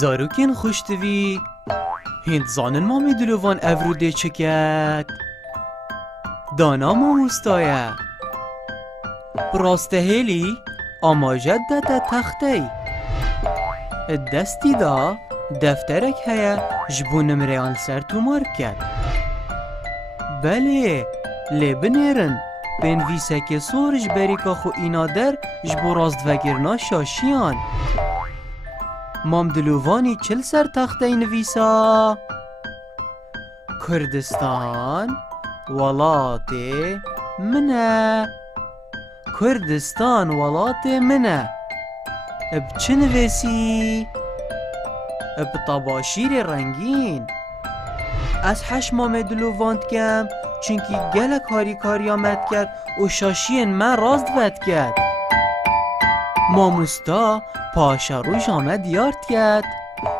زاروکین خوشتوی هند زانن مامی دلوان افروده چکت دانا ماموستایه براسته هیلی اما جدت تختی دستی دا دفترک هیا جبو نمریان سر تو مارکت بله لبنیرن بنویسه که سورج بریکا خو اینا در جبو راست وگرنا شاشیان مام دلووانی چل سر تخته نویسا کردستان ولات منه کردستان ولات منه بچه نویسی بطباشیر رنگین از حش مام دلوواند کم چونکی گلک کاری آمد کرد و شاشین من راست ود کرد ماموستا پاشا روش آمد یارد کرد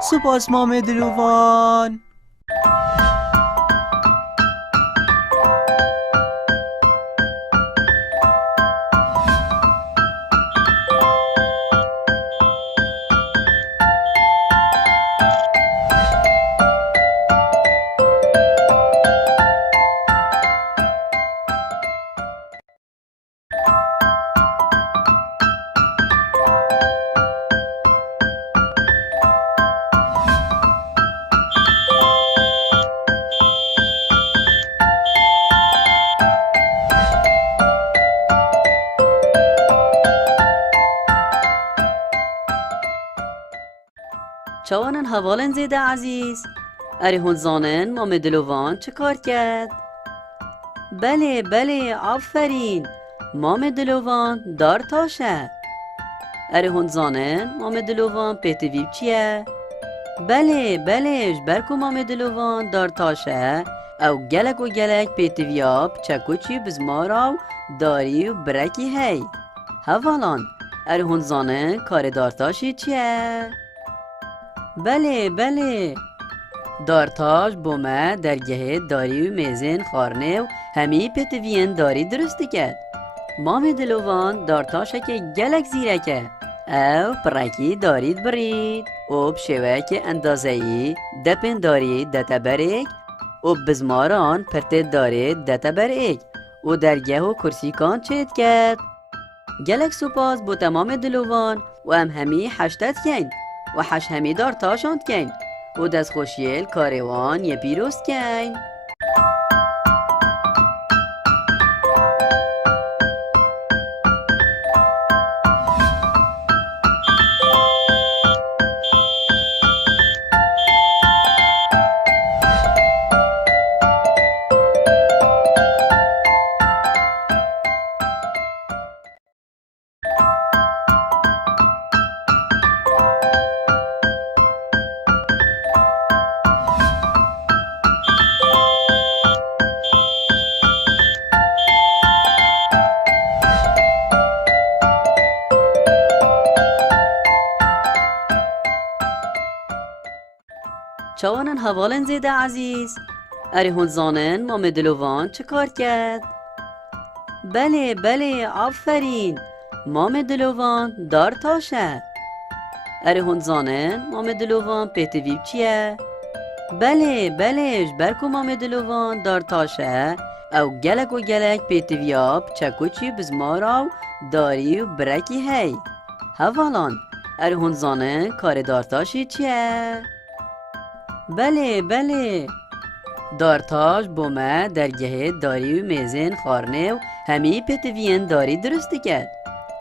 سپاس مام دلووان چوانن حوالن زیده عزیز اری هون زانن مام دلووان چه کار کرد؟ بله آفرین مام دلووان دار تاشه اری هون زانن مام دلووان پیتویب چیه؟ بله جبرکو مام دلووان دار تاشه او گلک و گلک پیتویاب چکو چی بزماراو داری و برکی هی حوالان اری هون زانن کار دارتاشی چیه؟ بله دارتاش بومه درگه داری و میزین خارنه و همی پتوین داری درستی کرد مام دلووان دارتاشه که گلک زیرکه او پرکی دارید برید و بشوه که اندازهی دپن دارید دتا بریک و بزماران پرتید دارید دتا بریک و درگه و کرسی کان چید کرد گلک سپاس بو تمام دلووان و ام همی حشتت کن و حش همی دار تاشاند کن و دست خوشیل کاروان یه پیروست کن چوانن حوالن زیده عزیز اری هون زانن مام دلووان چه کار کرد؟ بله آفرین مام دلووان دار تاشه اری هون زانن مام دلووان پیتویب چیه؟ بله جبرکو مام دلووان دار تاشه او گلک و گلک پیتویاب چکو چی بزماراو داری و برکی هی حوالان اری هون زانن کار دارتاشی چیه؟ بله دارتاش بومه درگه داری و میزین خارنه و همی پتوین داری درستی کرد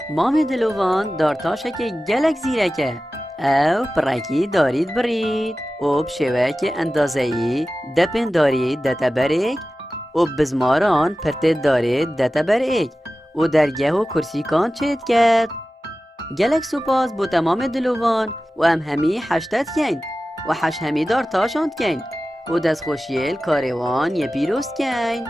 مام دلووان دارتاشه که گلک زیرکه او پرکی دارید برید و بشوه که اندازهی دپن دارید دتا بریک و بزماران پرتید دارید دتا بریک و درگه و کرسی کان چید کرد گلک سپاس بو تمام دلووان و ام همی حشتت کن و حش همی دار تاشاند کن و دست خوشیل کاروان یه پیروست کن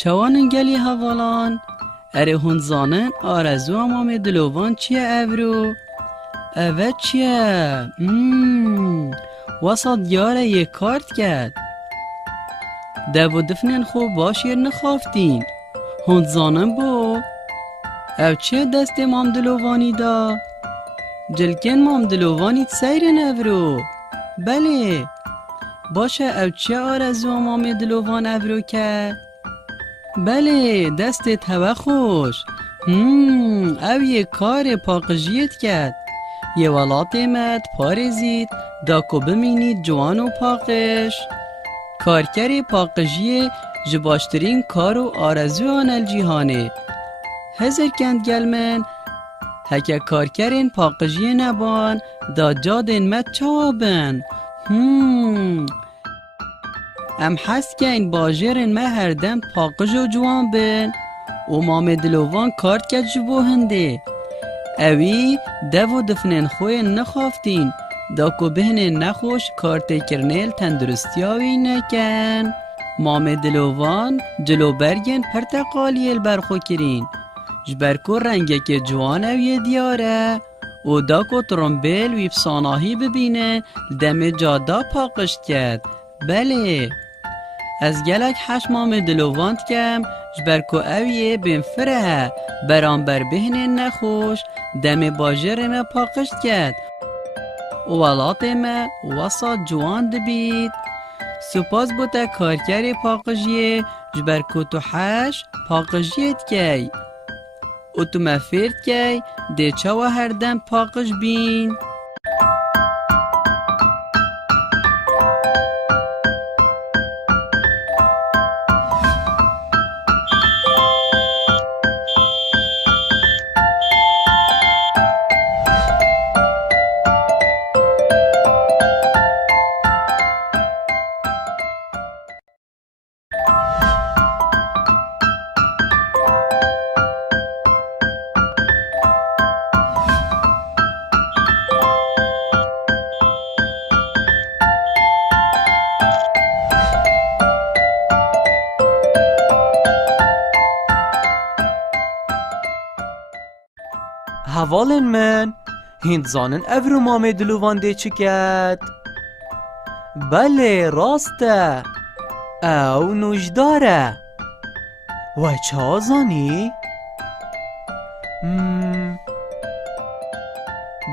چوان گلی هوالان اره هنزانن آرزو امام دلوان چیه اورو؟ اوه چیه؟ وسط یاره یک کارت کرد دو دفنین خوب باشیر نخافتین هنزانن بو او چیه دست امام دلوانی دا؟ جلکن امام دلوانی سیرن اورو بله باشه او چیه آرزو امام دلوان اورو که؟ بله دستت هوا خوش او یه کار پاقجیت کرد یه ولات مد پارزید داکو بمینید جوان و پاقش کارکر پاقجی جباشترین کار و آرزو آن الجیهانه هزر کند گلمن هکه کارکرین پاقجی نبان دا جادن مد چوابن ام حس که این باجرن ما هر دم پاقج و جوان بن و مام دلوان کارت که جبو هنده اوی دو دفنین خوی نخافتین داکو بهنین نخوش کارت کرنیل تندرستیاوی نکن مام دلوان جلو برگن پرتقالی البرخو کرین جبرکو رنگه که جوان اوی دیاره و داکو ترمبیل وی بساناهی ببینه دم جادا پاقشت کرد بله از گلک حش مام دلوانت کم جبرکو اویه بین فره برانبر بهنین نخوش دم باجر ما پاقشت کرد ولات ما وسط جوان دبید سپاس بوتا کارکر پاقجیه جبرکو تو حش پاقجیت کی و تو مفرد کی ده چاو هر دم پاقش بین هوالن من هند زانن اورو مام دلوان ده چی کرد؟ بله راسته او نوشداره و چه زانی؟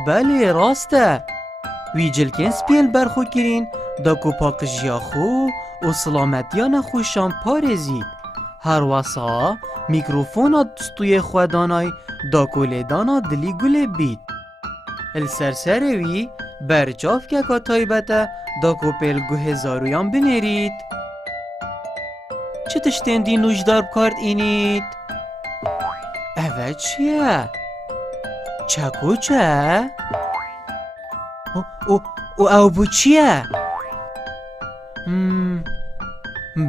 بله راسته وی جلکن سپیل برخو کرین دا کو پاقجیا خو و سلامتیان خوشان پارزید هر واسا میکروفونا دستوی خودانای دا کولیدانا دلی گله بید السرسروی برچاف که که تایبته دا کو پیلگوه زارویان بنرید چه تشتندی نوشدار بکارد اینید؟ اوه چیه؟ چکو چه؟ او بو چیه؟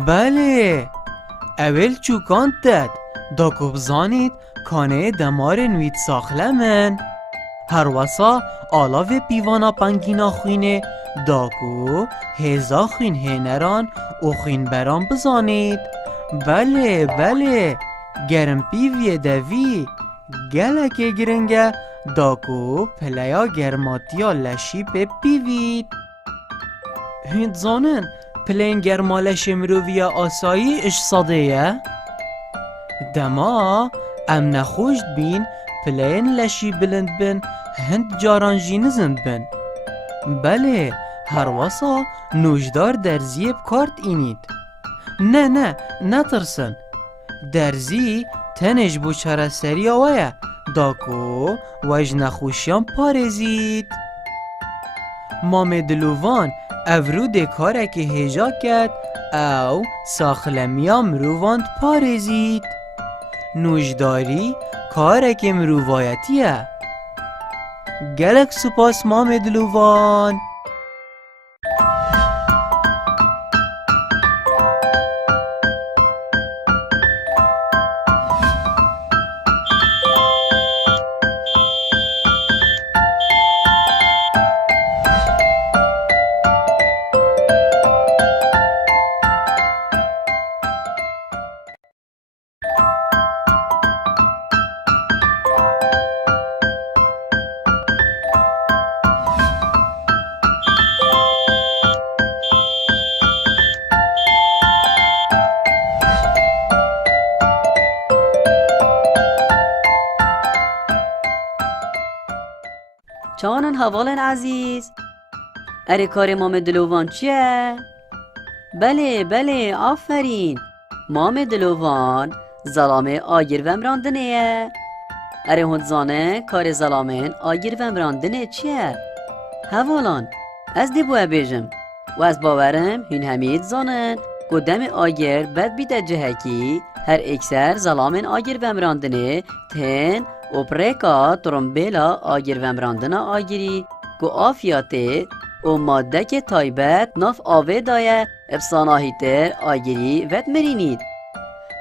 بله اول چوکانت داد دا کو بزانید کانه دمار نوید ساخلمن هر واسا آلاو پیوانا پنگینا خوینه داکو هزا خوین هنران و خوین بران بزانید بله بله گرم پیوی دوی گلک گرنگه داکو پلیا گرماتیا لشی پی پیوید هند زانن پلین گرمالش مرووی آسایی اش صدیه دما ام نخوشت بین پلین لشی بلند بن هند جارانجی نزند بن بله هر واسا نوشدار درزی بکارت اینید نه ترسن درزی تنش بو چرا سری آوه داکو وج نخوشیان پارزید مام دلوان اورو ده کاره که هجا کرد او ساخلمیا مروواند پارزید نوشداری کاره که مرووایتیه گلک سپاس مام دلوان چانن حوالن عزیز؟ اره کار مام دلوان چیه؟ بله آفرین. مام دلوان زلامه آگیر وم راندنه. اره هند زانه کار زلامه آگیر وم راندنه چیه؟ حوالان از دی بوه بیجم و از باورم هین همید زانن قدام آگر بد بیده جهکی هر اکثر زلامن آگر ومراندنه تن و پریکا ترمبیلا آگر ومراندنه آگری گو آفیاته و ماده که تایبت ناف آوه دایه افساناهی تر آگری وید مرینید.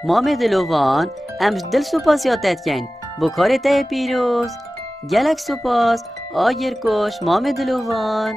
مام دلوان امش دل سپاسیاتت کن بکار ته پیروز. گلک سپاس آگر کش مام دلوان.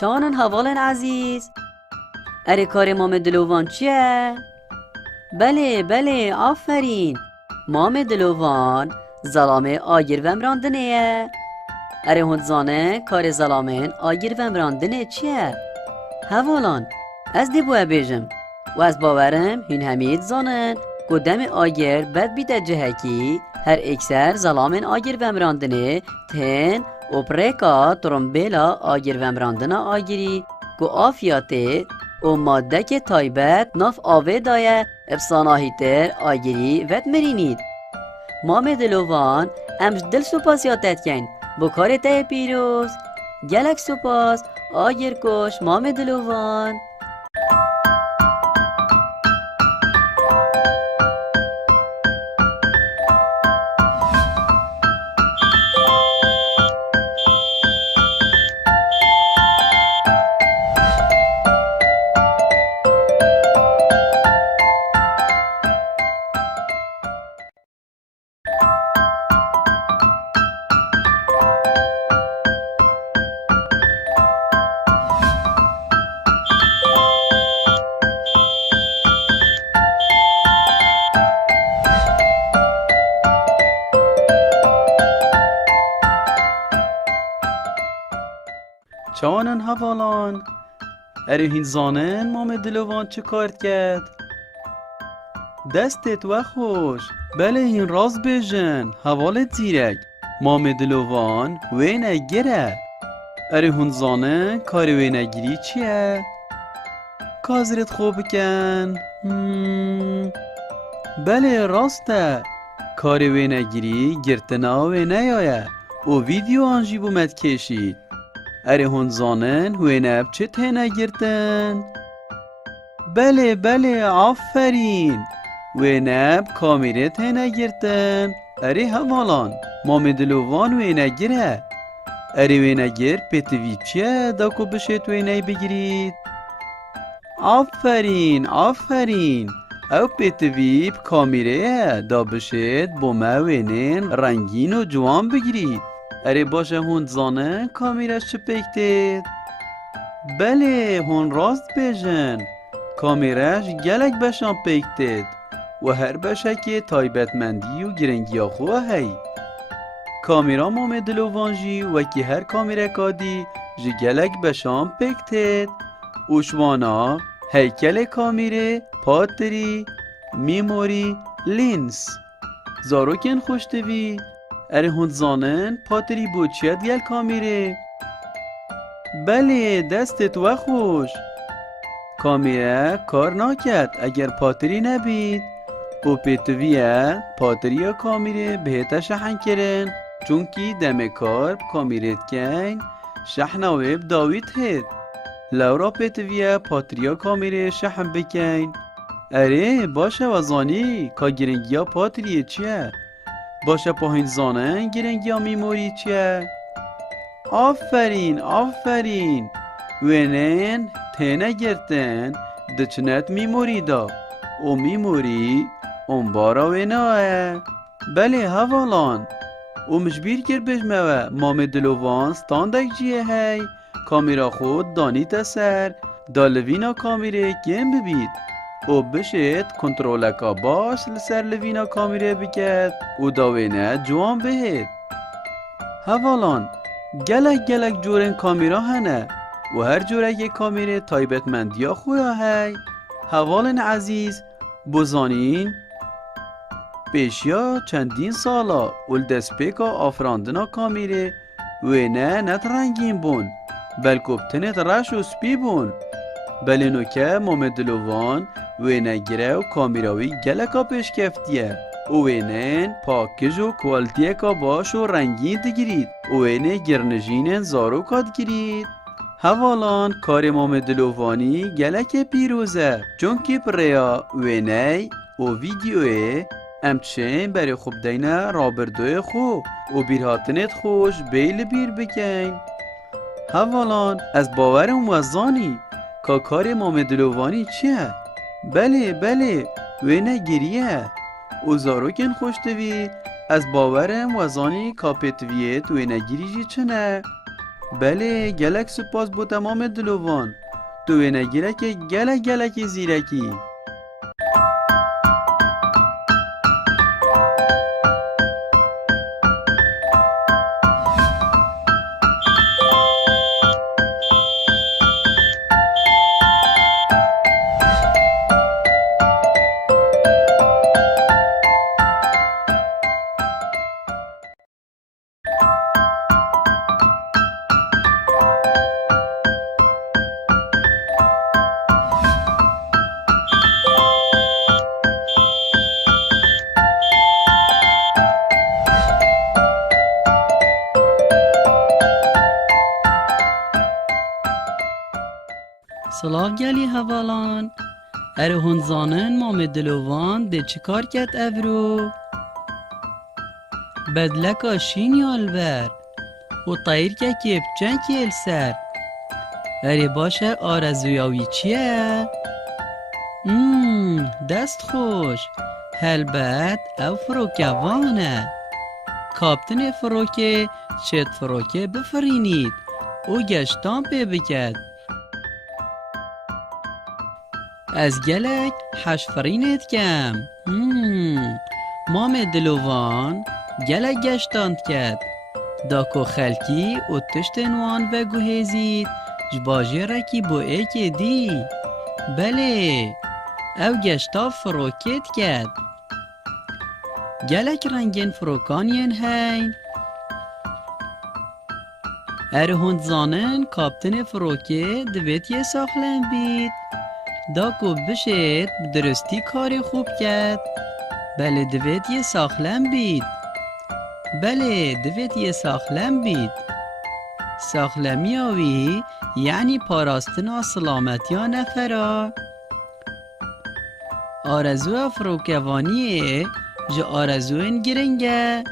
چانن حوالن عزیز؟ اره کار مام دلوان چیه؟ بله آفرین. مام دلوان زلامه آگیر وم راندنه. اره هند زانه کار زلامه آگیر وم راندنه چیه؟ حوالان از دی بوه بیجم و از باورم هین همید زانن قدام آگر بد بیده جهکی هر اکثر زلامن آگر وم راندنه تن و پریکا ترمبیلا آگر ومراندنه آگری گو آفیاته و ماده که تایبت ناف آوه دایه افساناهی تر آگری وید مرینید. مام دلوان امش دل سپاسیاتت کن بکار ته پیروز. گلک سپاس آگر کش مام دلوان. چانن حوالان؟ اره هین زانن مام دلوان چه کار کرد؟ دستت و خوش. بله هین راز بیجن حوالت زیرک. مام دلوان وی نگیره. اره هین زانن کار وی نگیری چیه؟ کازرت خوب کن. بله راسته. کار وی نگیری گرتنا وی نیایه و ویدیو آنجی بومد کشید. اره هون زانن هوینب چه ته نگرتن؟ بله آفرین. وینب کامیره ته نگرتن. اره حوالان مام دلوان وینگیره. اره وینگیر پیتوی چیه داکو بشید وینای بگیرید؟ آفرین. او پیتوی کامیره دا بشید بومه وینین رنگین و جوان بگیرید. اره باشه هون زانه کامیرش چه پیکتید؟ بله هون راست بیجن کامیرش گلک بشان پیکتید و هر بشه که تایبتمندی و گرنگی خواه هی. کامیرا مام دلوانجی و که هر کامیره کادی جی گلک بشان پیکتید. اوشوانا هیکل کامیره پاتری میموری لینس زاروکن خوشتوی. اره هند زانن پاتری بوچیت گل کامیره. بله دستت و خوش. کامیره کار ناکد اگر پاتری نبید و پیتویه پاتری کامیره بهتا شحن کرن چونکی دم کار کامیرت کن شحن ویب داوید هید لورا پیتویه پاتریا کامیره شحن بکن. اره باشه وزانی که گرنگیا پاتریه چیه؟ باشه پاهین زانن گرنگیا میموری چیه؟ آفرین. وینین تینه گرتن دچنت میموری دا و میموری اونبارا ویناه. بله هوالان و مجبیر کرد بجموه مام دلوان ستاندک جیه هی کامیرا خود دانیت سر دالوینا کامیره کم ببید و بشید کنترولکا باش لسر لوینا کامیره بکد و داوینه جوان بهید. هوالان گلک جورن کامیرا هنه و هر جورک کامیره تایبتمندیا خویا هی. هوالن عزیز بزانین پیشیا چندین سالا اول دست پیکا آفراندنا کامیره و نه نت رنگین بون بلکه بتنت رش و سپی بون. بله نوکه مامدلوان و نگیره و کامیراوی گلکا پیش کفتیه و وینن پاکج و کوالتیه کا باش و رنگین دگیرید و وینه گرنجینن زارو کاد گیرید. هوالان کار مامدلوانی گلک پیروزه چون که پریا وینه و ویدیوه امچین برای خوب دینه رابردوی خو و بیرهاتنت خوش بیل بیر بکن. هوالان از باورم وزانی که کار مامدلوانی چیه؟ بله وینه گریه و زاروکن خوشتوی از باورم وزانی کاپتویت وینه گریجی چنه؟ بله گلک سپاس بو تمام دلوان تو وینه گیره که گلک زیرکی. سلاف گلی هوالان اره هنزانن مام دلوان ده چکار کت افرو بدلکا شین البر و طایر که کپچن کل سر اره باشه آرزویاوی چیه؟ دست خوش هلبت او فروکوانه کاپتن فروکه چت فروکه بفرینید او گشتان پی بکد از گلک حشفرینت کم. مام دلوان گلک گشتاند کرد داکو خلکی و تشتنوان و گوهزید جباجه رکی بو ایک دی. بله او گشتا فروکت کرد گلک رنگین فروکانین هی اره هند زانن کاپتن فروکه دویت یه ساخلن بید داکو بشید درستی کاری خوب کرد. بله دویت یه ساخلن بید ساخلمی آوی یعنی پاراستنا سلامتی ها نفرا آرزو فروکوانی جا آرزوین گرنگه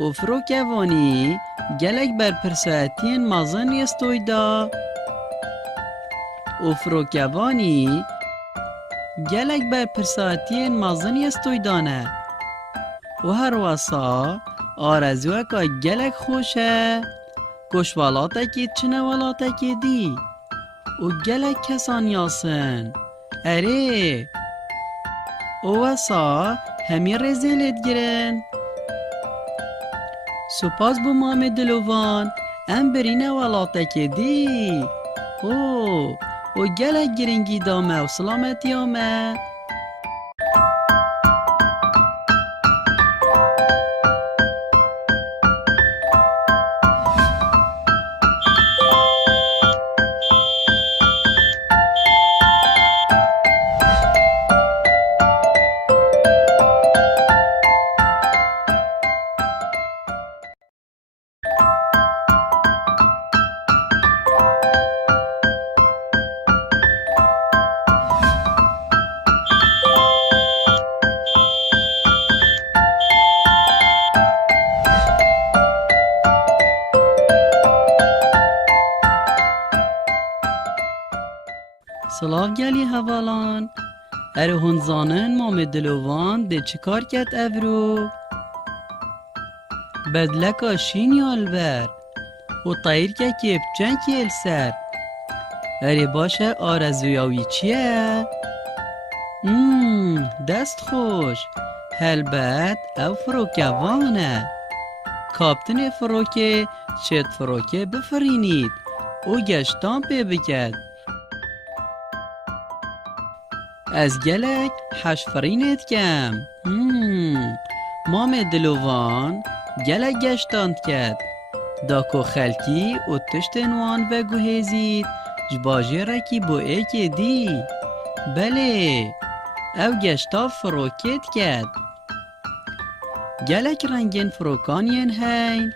و فروکوانی گلک بر پرسایتین مازن یستوی دا و فروکوانی گلک بر پرسایتین مازن یستوی دانه و هر واسا آرزوه که گلک خوشه کشوالاته که چنه والاته که دی و گلک کسان یاسن اره و واسا همی رزیلت گرن. سپاس بو مام دلوان ام برینه والاته که دی و گلک گرنگی دامه و سلامتی آمه. سلاف گلی هوالان اره هون زانن مام دلوان ده چکار کت افرو بدلکا شین البر و طایر که کپ چند کل سر اره باشه آرزویاوی چیه؟ دست خوش هلبت او فروکوانه کاپتن فروکه چت فروکه بفرینید او گشتان پی بکد از گلک حشفرینت کم مام دلوان گلک گشتاند کد داکو خلکی و تشتنوان و گوهزید جباجه رکی بو ایک دی بله او گشتا فروکت کد گلک رنگین فروکانین هین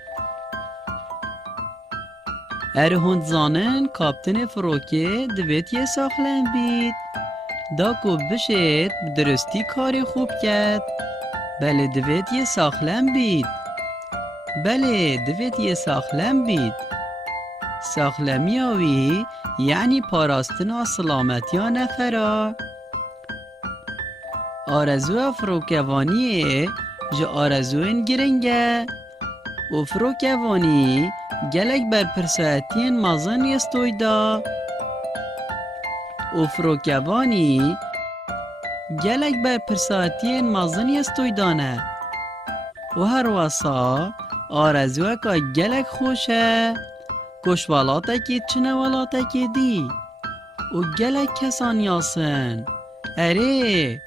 اره هند زانن کاپتن فروکه دویت یه ساخلن بید داکو بشید بدرستی کاری خوب کرد بله دویت یه ساخلن بید بله دویت یه ساخلن بید ساخلمی آوی یعنی پاراستنا سلامتی ها نفرا آرزو فروکوانیه جا آرزوین گرنگه و فروکوانی گلک بر پرسایتین مازن یستوی دا و فروکوانی گلک بر پرسایتین مازن یستوی دانه و هر واسا آرزوه که گلک خوشه کشوالاته که چنوالاته که دی و گلک کسان یاسن اره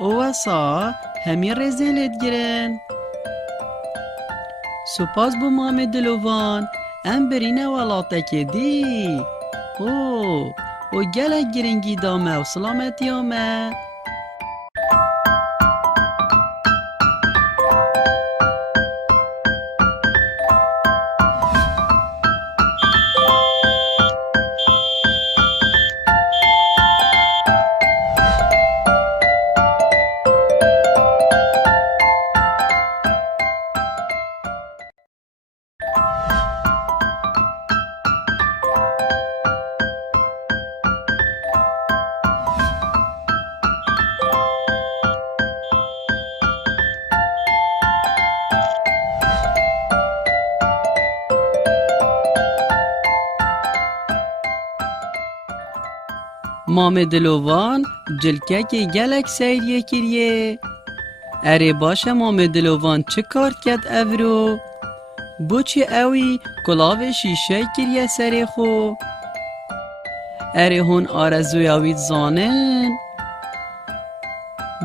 و واسا همی رزیلت گرن سپاس بو مام دلوان ام برینه والاته که دی و گلک گرنگی دامه و سلامتی آمه مام دلوان جلکه که گلک سیریه کریه اره باشه مام دلوان چه کار کد افرو بوچی اوی کلاو شیشه کریه سری خو اره هون آرزوی اوید زانن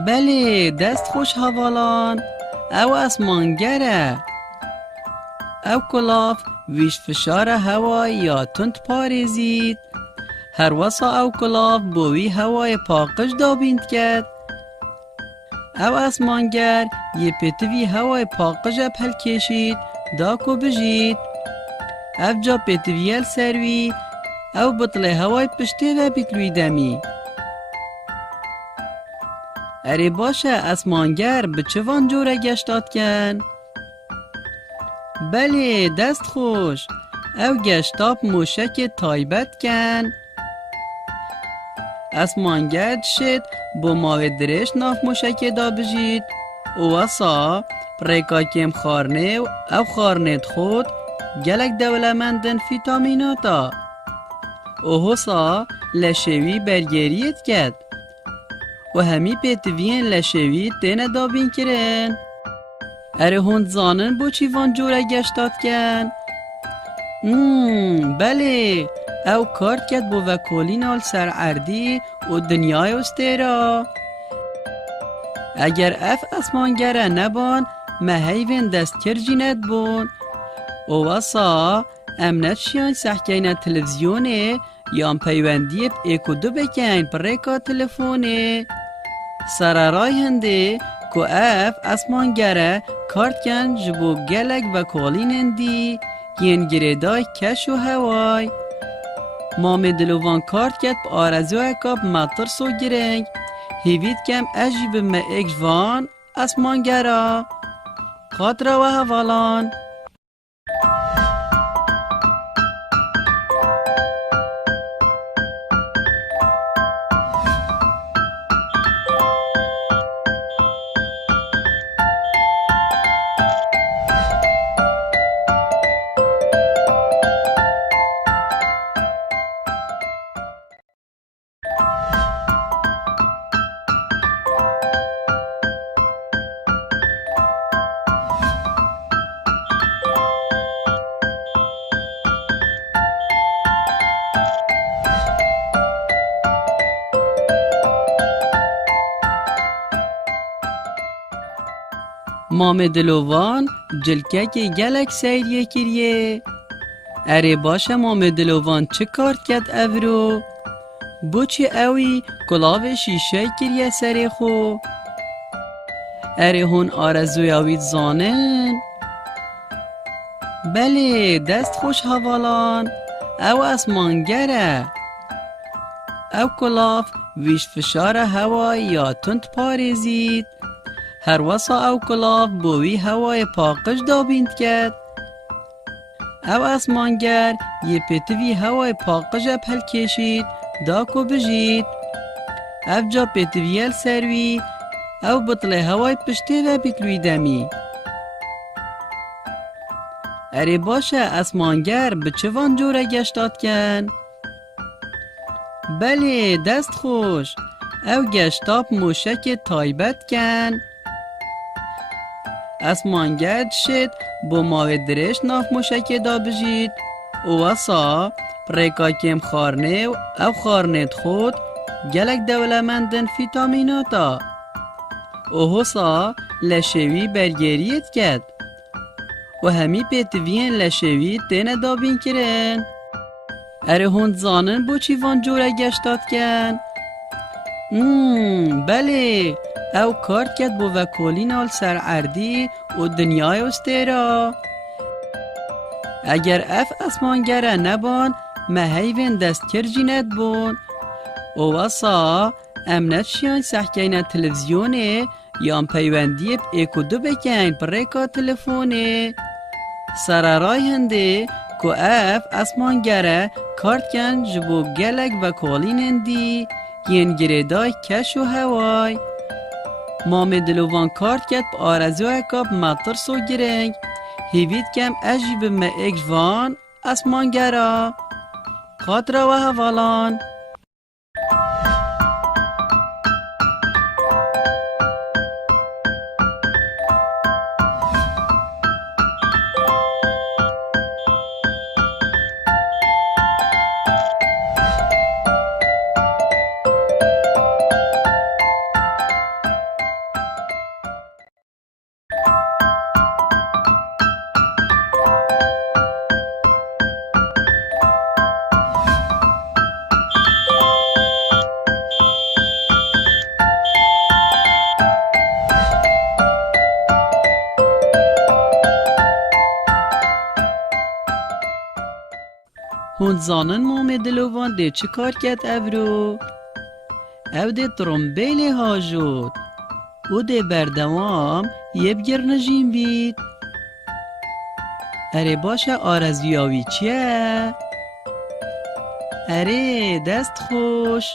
بله دست خوش حوالان او اسمانگره او کلاو ویش فشار هوای یا تند پارزید هر واسا او کلاف بوی هوای پاقش دابیند کرد او اسمانگر یه پتوی هوای پاقش اپل کشید داکو بجید او جا پتویل سروی او بطل هوای پشته و بیتلوی دمی اره باشه اسمانگر به چوان جوره گشتاد کن بله دست خوش او گشتاب موشک تایبت کن اسمانگرد شد با ماوی درش ناف موشک دا بجید و واسا پریکا کم خارنه و او خارنت خود گلک دولمندن فیتامیناتا و حسا لشوی برگریت کد و همی پیتوین لشوی تینه دابین کرن اره هند زانن بو چیوان جوره گشتاد کن بله او کارت کد با وکولین آل سرعردی و دنیای استیرا اگر اف اسمانگره نبان مهیوین دست کرجیند بون و واسا امنت شیان سحکین تلویزیونه یا پیوندی ایکو دو بکن پریکا تلفونه سرارای هنده که اف اسمانگره کارت کن جبو گلک وکولین هندی ین گریدای کش و هوای مام دلوان کارت کد با آرزو اکاب مطر سو گرنگ هیوید کم اجیب ما اکوان اسمانگرا خاطر و حوالان مام دلوان جلکه که گلک سیریه کریه. اره باشه مام دلوان چه کار کرد اورو؟ بوچی اوی کلاو شیشه کریه سری خو؟ اره هون آرزوی اوید زانن؟ بله دست خوش حوالان، او اسمانگره. او کلاف ویش فشار هوای یا تند پارزید. هر وسا او کلاف بوی هوای پاقش دابیند کرد. او اسمانگر یه پتوی هوای پاقش پل کشید داکو بجید. او جا پتویل سروی او بطل هوای پشتی و بیتلوی دمی. اره باشه اسمانگر به چه وان جوره گشتاد کن؟ بله دست خوش، او گشتاب موشک تایبت کن. اسمانگر شد با ماوی درش ناف موشک دا بجید. او واسا پریکاکیم خارنه و او خارنت خود گلک دولمندن فیتامیناتا. او حسا لشوی برگریت کرد و همی پیتوین لشوی تینه دابین کرن. اره هند زانن بو چی وان جوره گشتاد کن؟ بله او کارت کرد بو وکولین آل سرعردی و دنیای استیرا. اگر اف اسمانگره نبان مهیوین دست کرجینت بون. او واسا امنت شیان سحکین تلویزیونه یا پیوندی ایکو دو بکن پریکا تلفونه. سرارای هنده که اف اسمانگره کارت کن جبو گلک و کالین هندی ین گریدای کش و هوای. مام دلوان کارت کرد با آرزو کاب مطر سو گرنگ هیوید کم اجیب مئک وان اسمانگره خاطر و هوالان. هون زانن مام دلوان ده چه کار کرد اورو؟ او ده ترمبیلی ها جود او ده بردوام یه بگر نجیم بید. اره باشه آرزویاوی چیه؟ اره دست خوش،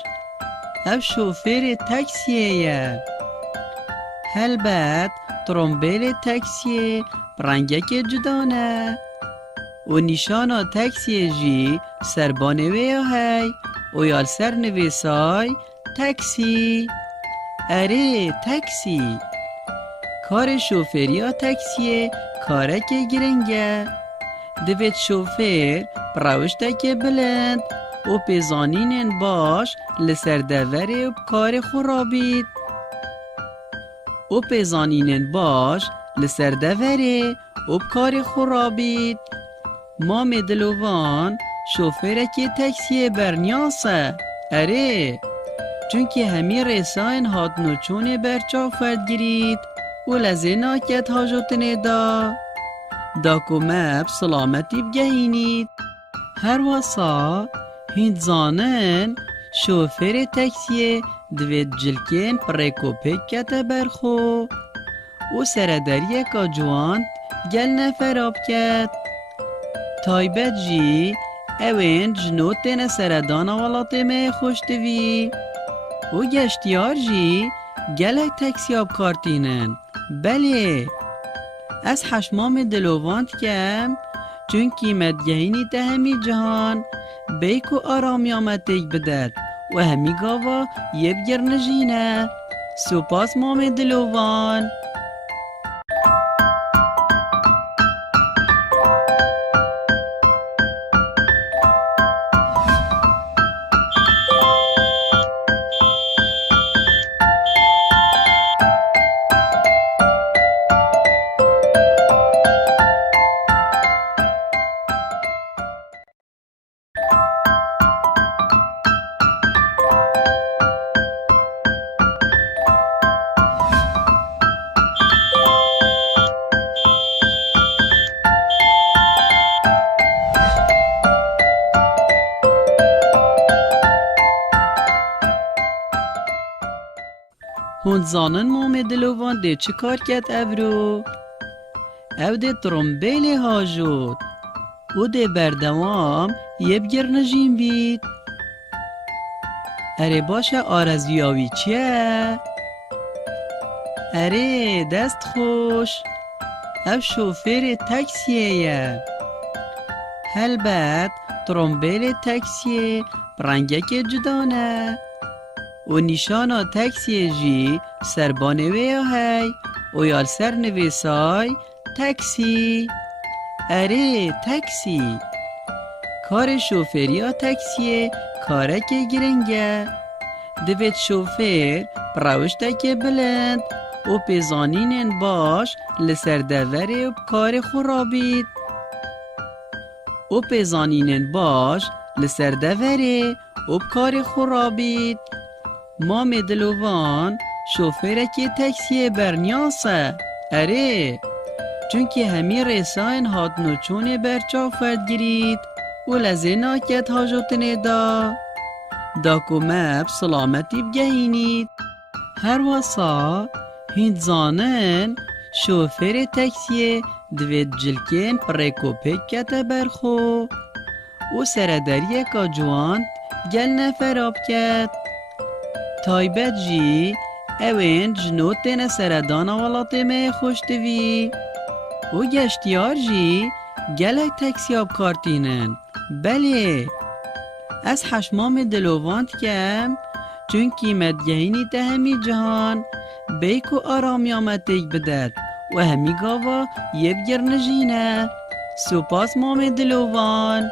او شوفر تاکسیه. البته ترمبیل تاکسیه رنگه که جدانه و نشانا تاکسی جی سربانوی های و یال سر نویسای تاکسی. اره تاکسی کار شوفری ها تاکسیه کاره که گرنگه. دوید شوفر پروشته که بلند و پیزانین باش لسر دوره و کار خورابید. و پیزانین باش لسر دوره و کار خورابید. مام دلوان شوفره که تاکسی برنیاسه. اره چونکه همی رساین هات نوچون برچا فرد گرید و لزه ناکت حاجتنه دا کمب سلامتی بگهینید. هر واسا هند زانن شوفر تاکسی دوید جلکین پریکوپک کتا برخو و سردریه که جوان گل نفراب کت. تایبت جی اوین جنوتین سردان والاتی می خوشتوی و گشتیار جی گلک تاکسی آب کارتینن. بله از حشمام دلوانت کم چون مدگهینی ده همی جهان بیک و آرامی آمدک بدد و همی گاوا یه بگر نجینه. سپاس مام دلوان. هون زانن مام دلوان ده چه کار کرد ابرو؟ او ده ترمبیلی هاجود او ده بردوام یه بگر نجیم بید. اره باشه آرزیاوی چیه؟ اره دست خوش، او شوفر تاکسیه. البته ترمبیل تاکسی رنگک جدانه و نشانا تاکسی جی سربانوی هی و یال سر نویسای تاکسی. اره تاکسی کار شوفریا تاکسیه کاره که گرنگه. دوید شوفر پروشته که بلند و پیزانین باش لسر دوره و کار خورابید. او پیزانین باش لسر دوره و کار خورابید. مام دلوان شوفرکی تاکسی برنیاسه. اره چونکه همی رساین هات نوچون برچا فرد گرید و لزینا کت حاجتنه دا کمب سلامتی بگهینید. هر واسا هند زانن شوفر تاکسی دوید جلکین پریکوپک کتا برخو و سردریه که جوان گل نفراب کت. تایبت جی اوین جنوتین سردان ولات می خوشتوی و گشتیار جی گلک تاکسی آب کارتینن. بله از حشمام دلوانت کم چون مدگهینی ده همی جهان بیک و آرامی آمدک بدد و همی گاوا یه بگر نجینه. سپاس مام دلوان.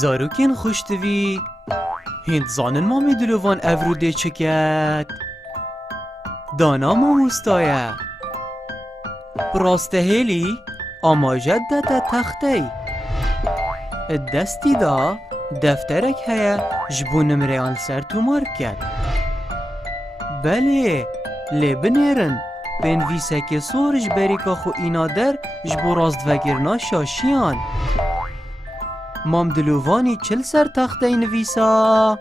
زاروکین خوشتوی هند زانن مامی دلوان افروده چکت دانا ماموستایه براسته هیلی آماجد ده تختی دستی دا دفترک هیا جبو نمره سر تو مارکت. بله لبنیرن بنویسه که سورج بریکا خو اینا در جبو راست وگرنا شاشیان. مام دلووانی چل سر تخته نویسا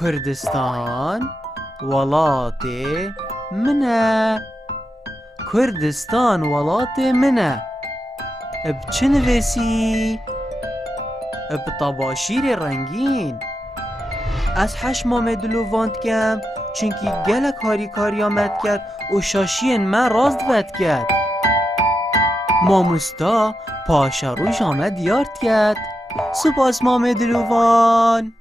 کردستان ولات منه. کردستان ولات منه بچه نویسی؟ بطباشیر رنگین. از حشمام دلووانت کم چونکی گلک کاری آمد کرد و شاشین من راست ود کرد. ماموستا پاشا روش آمد یارد کرد. سپاس مام دلووان.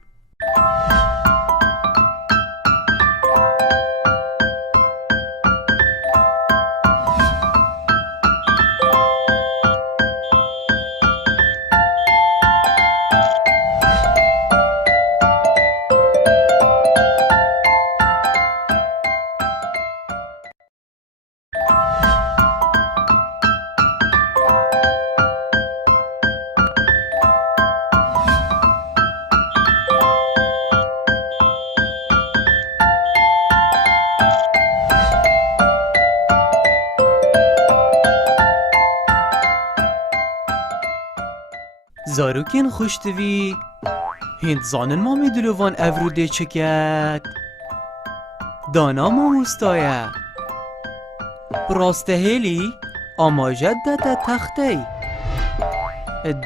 زاروکین خوشتوی هند زانن مامی دلوان افروده چکت دانا ماموستایه براسته هیلی آماجد ده تختی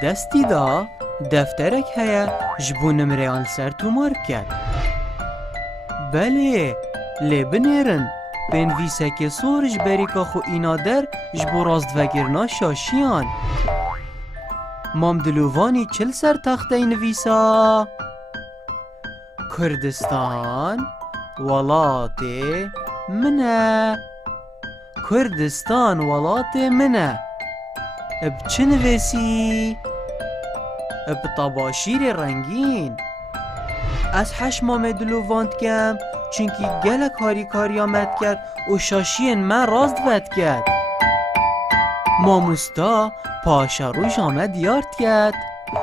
دستی دا دفترک هیا جبو نمره سر تو مارکت. بله لبنیرن بنویسه که سورج بریکا خو اینا در جبو راست وگرنا شاشیان. مام دلووانی چل سر تخته نویسا کردستان ولات منه. کردستان ولات منه. بچه نویسی؟ بطباشیر رنگین. از حش مام دلوواند کم چونکی گلک هاری آمد کرد و شاشین من راست ود کرد. ماموستا پاشا روش آمد یارد کرد.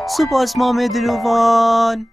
سپاس مام دلووان.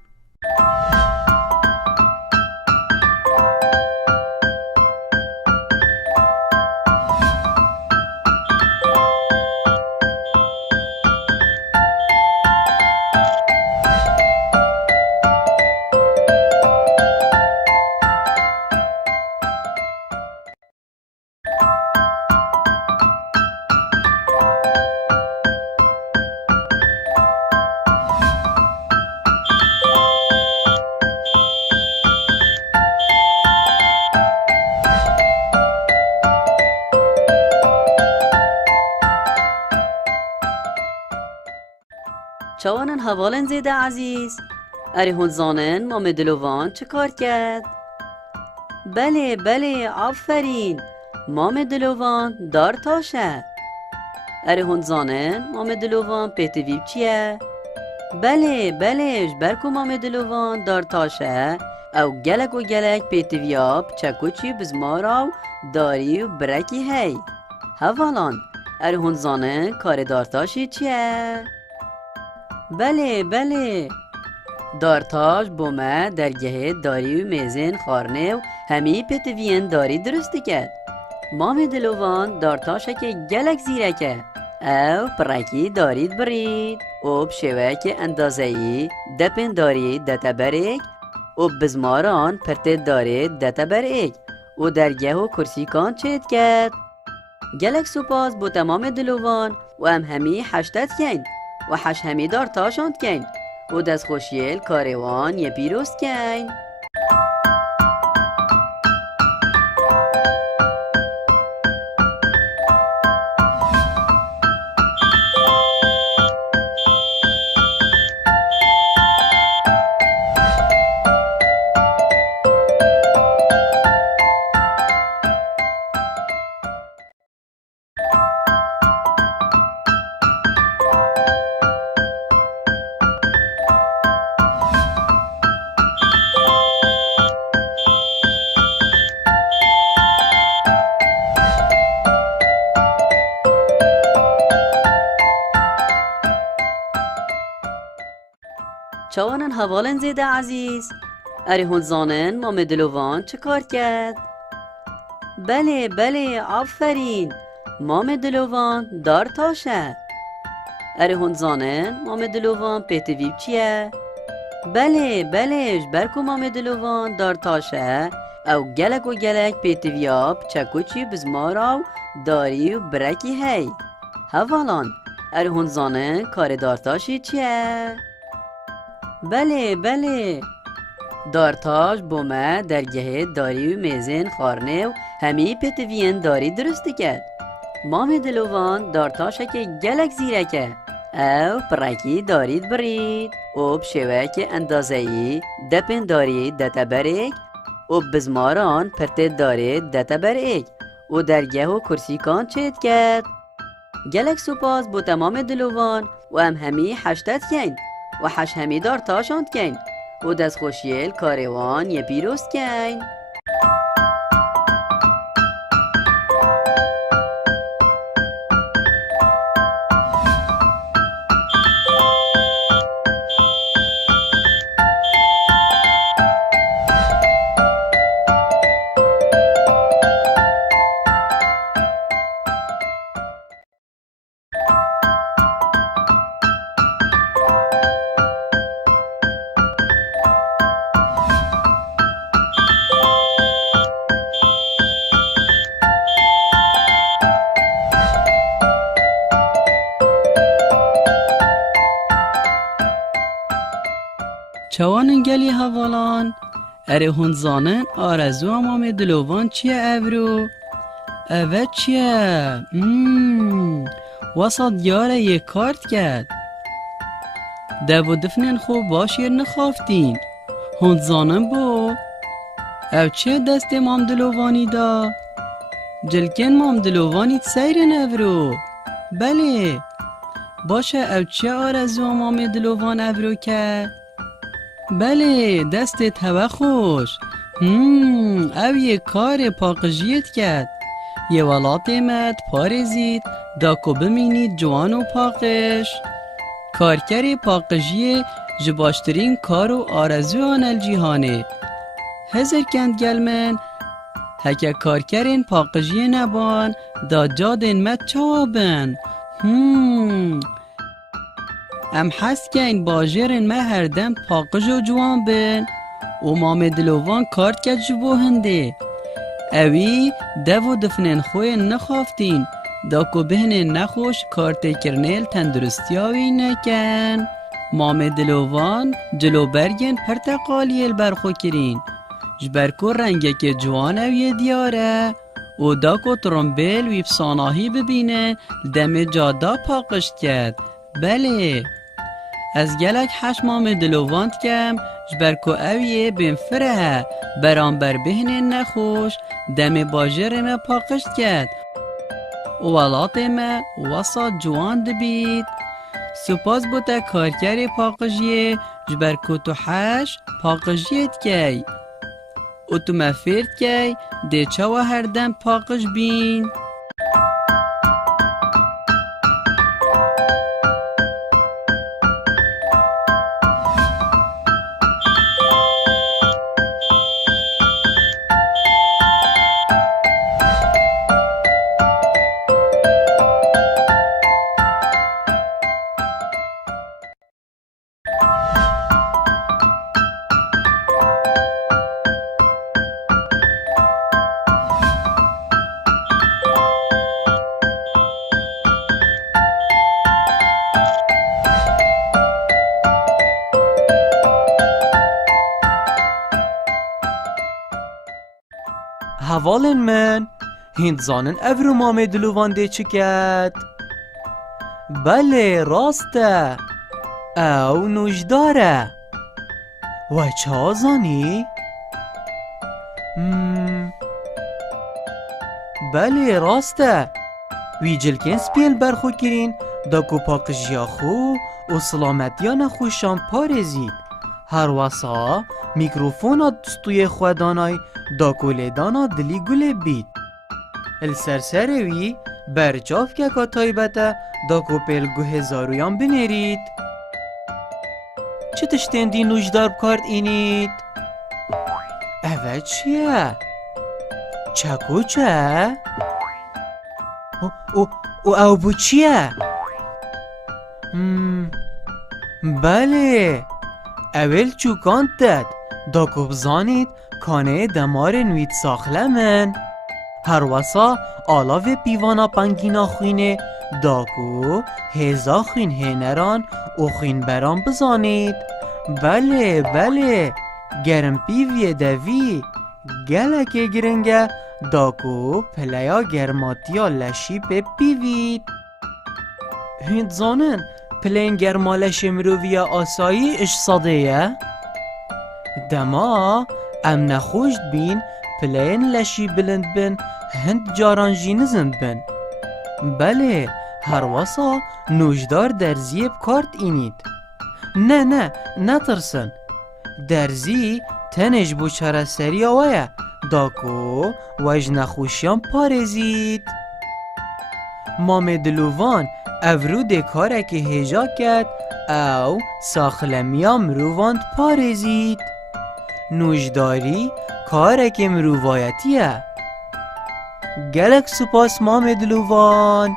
چوانن حوالن زیده عزیز. اری هون زانن مام دلووان چه کار کرد؟ بله آفرین. مام دلووان دار تاشه. اری هون زانن مام دلووان پیتویب چیه؟ بله جبرکو مام دلووان دار تاشه او گلک و گلک پیتویاب چکو چی بزماراو داری و برکی هی. حوالان اری هون زانن کار دار تاشی چیه؟ بله دارتاش بومه درگه داری و میزین خارنه و همی پتوین داری درستی کرد. مام دلووان دارتاشه که گلک زیرکه او پرکی دارید برید و بشوه که اندازهی دپن دارید دتا بریک و بزماران پرتید دارید دتا بریک و درگه و کرسی کان چید کرد. گلک سپاس بو تمام دلووان و همی حشتت کن و حش همی دار تاشاند کن و دست خوشیل کاروان یه پیروست کن. چوانن حوالن زیده عزیز. اری هون زانن مام دلووان چه کار کرد؟ بله آفرین. مام دلووان دار تاشه. اری هون زانن مام دلووان پیتویب چیه؟ بله جبرکو مام دلووان دار تاشه او گلک و گلک پیتویاب چکو چی بزماراو داری و برکی هی. حوالان اری هون زانن کار دار تاشی چیه؟ بله دارتاش بومه درگه داری و میزین خارنه و همی پتوین داری درستی کرد. مام دلووان دارتاشه که گلک زیرکه او پرکی دارید برید و بشوه که اندازهی دپن دارید دتا بریک و بزماران پرتید دارید دتا بریک و درگه و کرسی کان چید کرد. گلک سپاس بو تمام دلووان و همی حشتت کن و حش همی دار تاشاند کن و دست خوشیل کاروان یه پیروست کن. چوانن گلی حوالان. اره هون زانن آرزو مام دلووان چیه ابرو؟ اوه چیه؟ وسط یاره یه کارت کرد. دو دفنن خوب باشیر نخوافتین. هون زانن بو؟ او چیه دست مام دلووانی دا؟ جلکن مام دلووانی سیرن افرو. بله باشه او چه آرزو مام دلووان افرو که؟ بله دستت هوا خوش. او یه کار پاقجیت کرد. یه ولات مد پارزید داکو بمینید جوان و پاقش. کارکر پاقجی جباشترین کار و آرزو آن الجیهانه. هزر کند گلمن هکه کارکرین پاقجی نبان دا جادن مد چوابن. ام حس که این باجرین ما هر دم پاقج و جوان بن و مام دلووان کارت که جبو هنده. اوی دو دفنین خوی نخوافتین دا کو بهنین نخوش کارت کرنیل تندرستیاوی نکن. مام دلووان جلو برگن پرتقالی البرخو کرین جبرکو رنگه که جوان اوی دیاره و دا کو ترمبیل وی فساناهی ببینه دم جادا پاقشت کرد. بله از گلک حش مام دلوواند کم جبرکو اویه بین فره برانبر بهنین نخوش دم باجر ما پاقشت کرد و ولات ما وسط جوان دبید. سپاس بوده کارکر پاقجیه جبرکو تو حش پاقجیت کی و تو مفرد کی ده چه و هر دم پاقج بین. هوالن من هند زانن افرو مام دلووان ده چی کرد؟ بله راسته او نوشداره و چه زانی؟ بله راسته وی جلکن سپیل برخو کرین دا کو پاقجیا خو و سلامتیان خوشان پارزید. هر واسا میکروفونا دستوی خودانای دا کولیدانا دلی گله بید. السرسروی برجاف که که تایبته دا کو پلگو هزارویان بنرید. چه تشتندی نوشدار بکارد اینید؟ اوه چیه؟ چکو چه؟ او بو چیه؟ بله اول چوکان داد دا کو بزانید کانه دمار نوید ساخله من. هر واسا آلاو پیوانا پنگینا خوینه داکو هزا خوین هنران و خوین بران بزانید. بله بله گرم پیوی دوی گلک گرنگه داکو پلیا گرماتیا لشی پی پیوید. هند زانن پلین گرمالش مرووی آسایی اش صدیه؟ دما ام نخوشت بین پلین لشی بلند بن هند جارانجی نزند بن. بله هر واسا نوشدار درزی بکارت اینید. نه نترسن درزی تنش بو چرا سری آوه داکو وج نخوشیان پارزید. مام دلووان افرو ده کاره که هجا کرد او ساخلمیا مروواند پارزید. نوشداری کاره که مرووایتیه. گلک سپاس مام دلووان.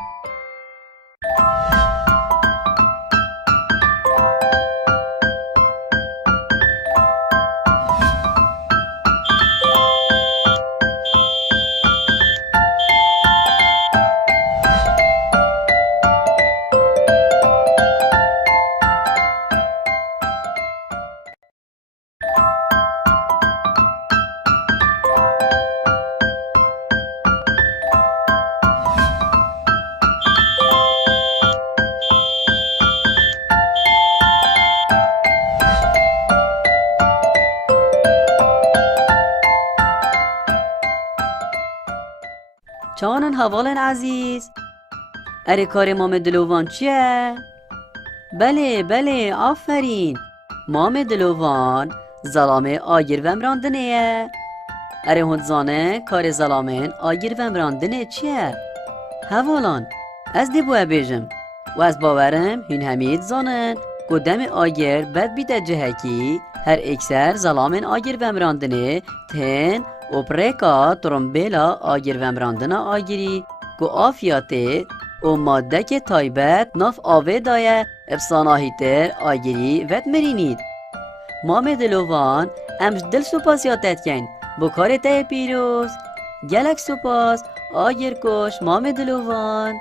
چانن حوالن عزیز. اره کار مام دلوان چیه؟ بله آفرین. مام دلوان زلامه آگیر وم راندنه. اره هند زانه کار زلامه آگیر وم راندنه چیه؟ حوالان از دی بوه بیجم و از باورم هین همید زانن قدام آگیر بد بیده جهکی هر اکسر زلامن آگیر وم راندنه تن اوپریکا ترمبیلا آگیر وم راندنه آگیری گو آفیاته و ماده که تایبت ناف آوه دایه افساناهی تر آگیری وید مرینید. مام دلوان امش دل سپاسیاتت کن بکار ته پیروز. گلک سپاس آگیر کش مام دلوان.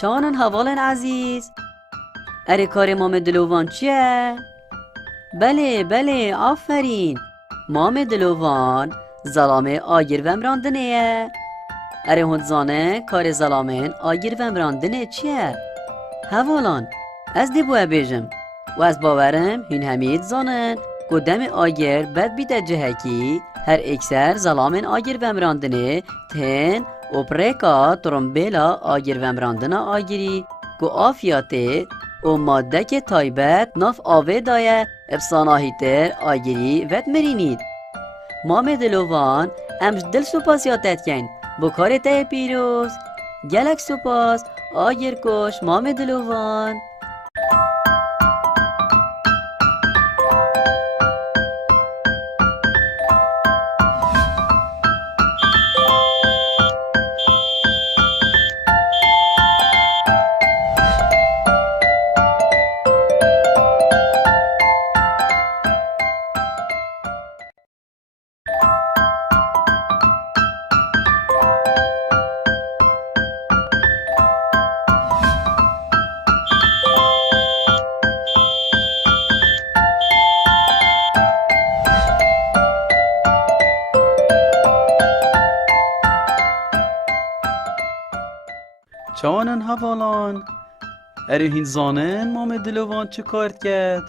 چانن حوالن عزیز. اره کار مام دلوان چیه؟ بله آفرین. مام دلوان زلامه آگیر وم راندنه. اره هند زانه کار زلامه آگیر وم راندنه چیه؟ حوالان از دی بوه بیجم و از باورم هین همید زانن قدام آگیر بد بیده جهکی هر اکسر زلامن آگیر وم راندنه تن اوپریکا ترمبیلا آگیر وم راندنه آگیری گو آفیاته و ماده که تایبت ناف آوه دایه افساناهی تر آگیری وید مرینید. مام دلوان امش دل سپاسیاتت کن بکار ته پیروز. گلک سپاس آگیر کش مام دلوان. چانن حوالان اره هین زانن مام دلوان چه کار کرد؟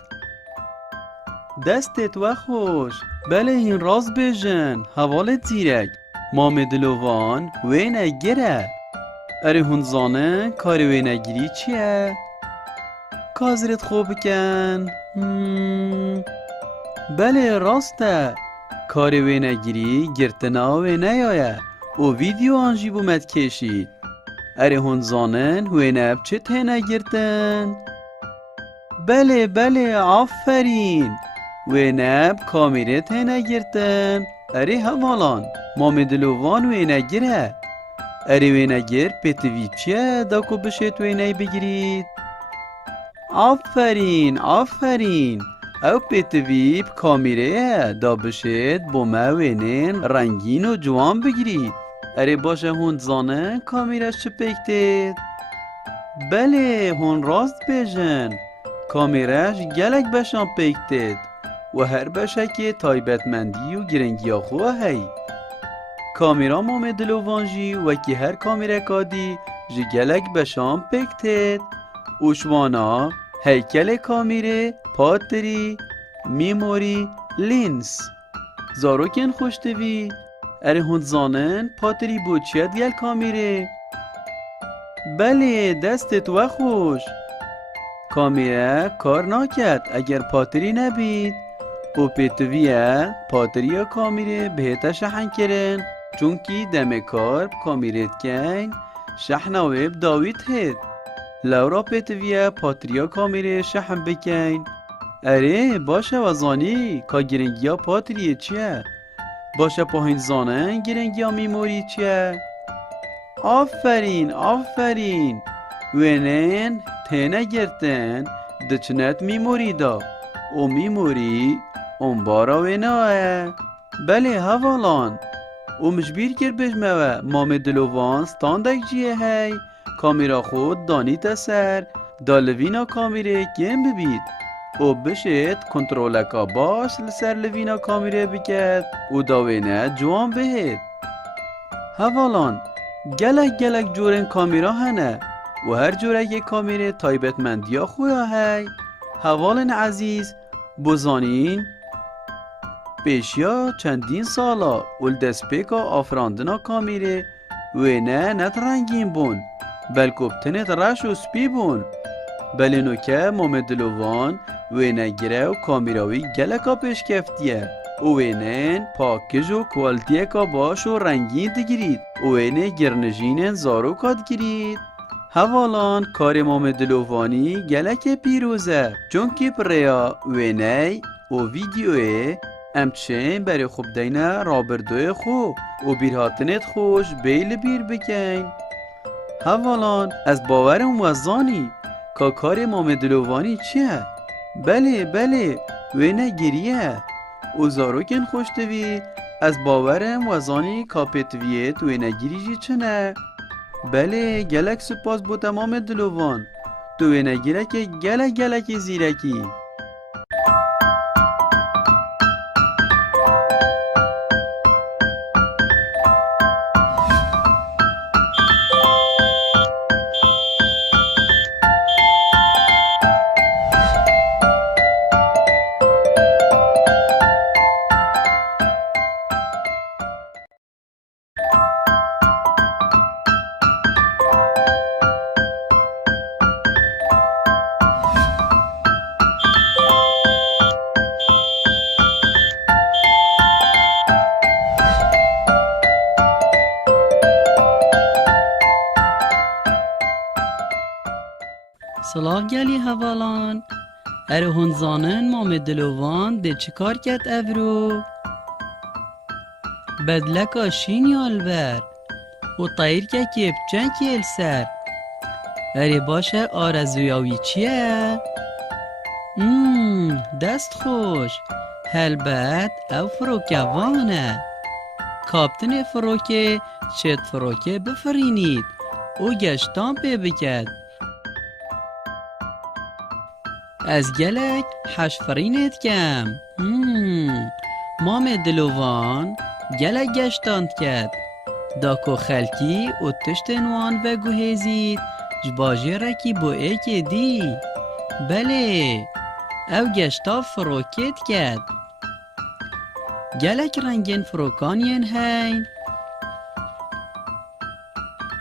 دستت و خوش. بله هین راز بیجن حوالت زیرک مام دلوان وی نگیره. اره هون زانن کار وی نگیری چیه؟ کازرت خوب کن. بله راسته کار وی نگیری گرتنا وی نیایه و ویدیو آنجی بومد کشید. اره هون زانن هوی نب چه ته نگرتن؟ بله آفرین. وی نب کامیره ته نگرتن. اره حوالان مام دلوان وی نگیره. اره وی نگیر پیتوی چیه داکو بشید وی نی بگیرید. آفرین او پیتوی کامیره دا بشید بومه وینین رنگین و جوان بگیرید. اره باشه هون زانه کامیرش چه پیکتید؟ بله هون راست بیجن کامیرش گلک بشان پیکتید و هر بشه که تایبتمندی و گرنگی خواه هی. کامیرا مام دلوانجی و که هر کامیره کادی جی گلک بشان پیکتید. اوشوانا هیکل کامیره پاتری میموری لینس زاروکن خوشتوی. اره هند زانن پاتری بوچیت گل کامیره. بله دستت و خوش. کامیره کار ناکد اگر پاتری نبید و پیتویه پاتری کامیره بهتا شحن کرن چونکی دم کار کامیرت کن شحن ویب داوید هید لورا پیتویه پاتریا کامیره شحن بکن. اره باشه وزانی که گرنگیا پاتریه چیه؟ باشه پاهین زانن گرنگیا میموری چیه؟ آفرین وینین تینه گرتن دچنت میموری دا و میموری اون بارا ویناه. بله هوالان و مجبیر کرد بجموه مام دلوان ستاندک جیه هی کامیرا خود دانیت سر دالوینا کامیره گیم ببید و بشید کنترولکا باش لسر لوینا کامیره بکد و داوینه جوان بهید. هوالان گلک جورن کامیرا هنه و هر جورک کامیره تایبتمندیا خویا هی. هوالن عزیز بزانین پیشیا چندین سالا اول دسپیکا آفراندنا کامیره و نه نترنگین بون بلکه بتنت رش و سپی بون. بلینو که مامدلوان و نگیره و کامیراوی گلکا پیش کفتیه و اینن پاکج و کوالتیه کا باش و رنگین دگیرید و اینه گرنجینن زارو کاد گیرید. حوالان کار مامدلوانی گلک پیروزه چون که پریا و اینه و ویدیوه امچین برای خوب دینه رابردوی خو و بیرهاتنت خوش بیل بیر بکن. حوالان از باورم وزانی که کار مامدلوانی چیه؟ بله وینه گریه و زاروکن خوشتوی از باورم وزانی کاپتویت وینه گریجی چنه؟ بله گلک سپاس بو تمام دلوان تو وینه گیره که گلک زیرکی. سلاف گلی هوالان اره هنزانن مامدلوان ده چکار کت افرو بدلکا شین البر و طایر که کپچن کل سر اره باشه آرزویاوی چیه؟ دست خوش هلبت او فروکوانه کاپتن فروکه چت فروکه بفرینید و گشتان پی بکد از گلک حشفرینت کم. مام دلوان گلک گشتاند کرد داکو خلکی و تشتنوان و گوهزید جباجه رکی بو ایک دی. بله او گشتا فروکت کرد گلک رنگین فروکانین هین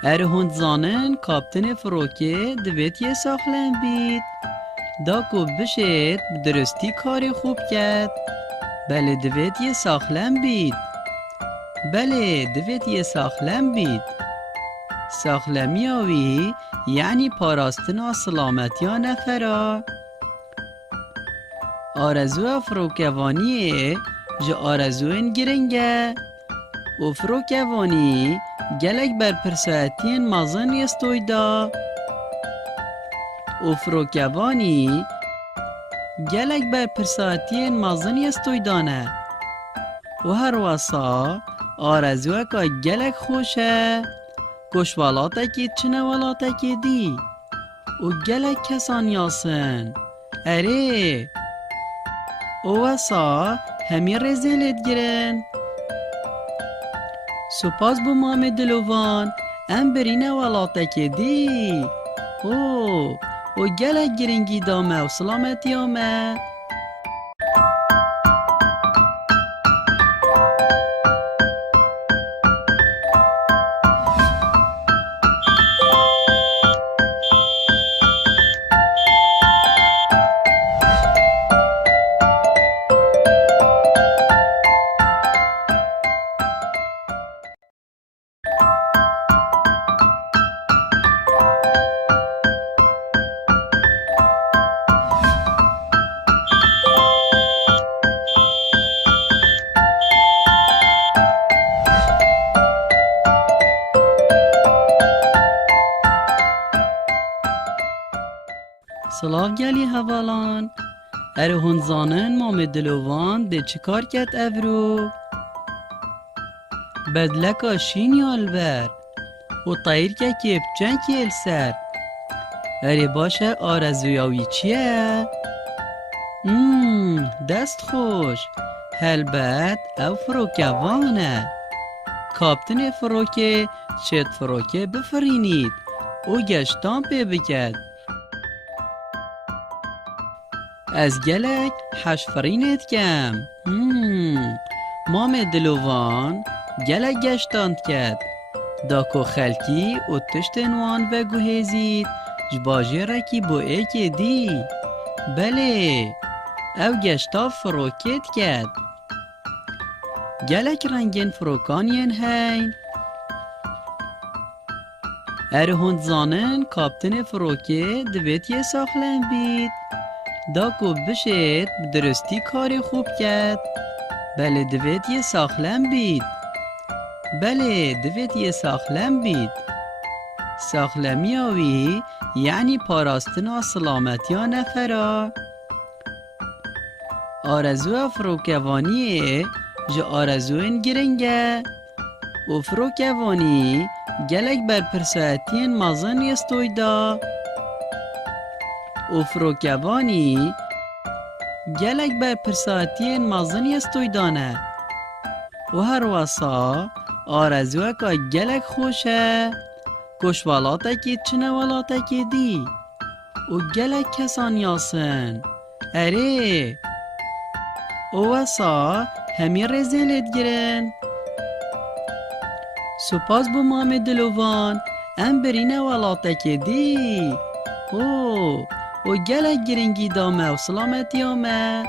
اره هند زانن کاپتن فروکه دویت یه ساخلن بید داکو بشید درستی کاری خوب کرد. بله دویت یه ساخلن بید ساخلمی آوی یعنی پاراستنا سلامتی ها نفرا آرزو فروکوانیه جا آرزوین گرنگه و فروکوانی گلک بر پرسایتین مازن یستوی دا و فروکوانی گلک بر پرسایتین مازن یستوی دانه و هر واسا آرزوه که گلک خوشه کشوالاته که چنه والاته که دی و گلک کسان یاسن اره و واسا همی رزیلت گرن. سپاس بو مام دلوان ام برینه والاته که دی و گلک گرنگی دامه و سلامتی آمه. سلاف گلی هوالان اره هون زانن مام دلوان ده چکار کت افرو بدلکا شین یالبر و طایر که کپچن کل سر اره باشه آرزویاوی چیه؟ دست خوش هلبت او فروکوانه کاپتن فروکه چت فروکه بفرینید او گشتان پی بکد از گلک حشفرینت کم مام دلوان گلک گشتاند کد داکو خلکی و تشتنوان و گوهزید جباجه رکی بو ایک دی بله او گشتا فروکت کد گلک رنگین فروکانین هین اره هند زانن کاپتن فروکه دویت یه ساخلن بید داکو بشید بدرستی کاری خوب کرد بله دویت یه ساخلن بید بله دویت یه ساخلن بید ساخلمی آوی یعنی پاراستنا سلامتی ها نفرا آرزو فروکوانیه جا آرزوین گرنگه و فروکوانی گلک بر پرسایتین مازن یستوی دا و فروکوانی گلک بر پرسایتین مازن یستوی دانه و هر واسا آرزوه که گلک خوشه کشوالاته که چنه والاته که دی و گلک کسان یاسن اره و واسا همی رزیلت گرن سپاس بو مام دلوان ام برینه والاته که دی و گلک گرنگی دامه و سلامتی آمه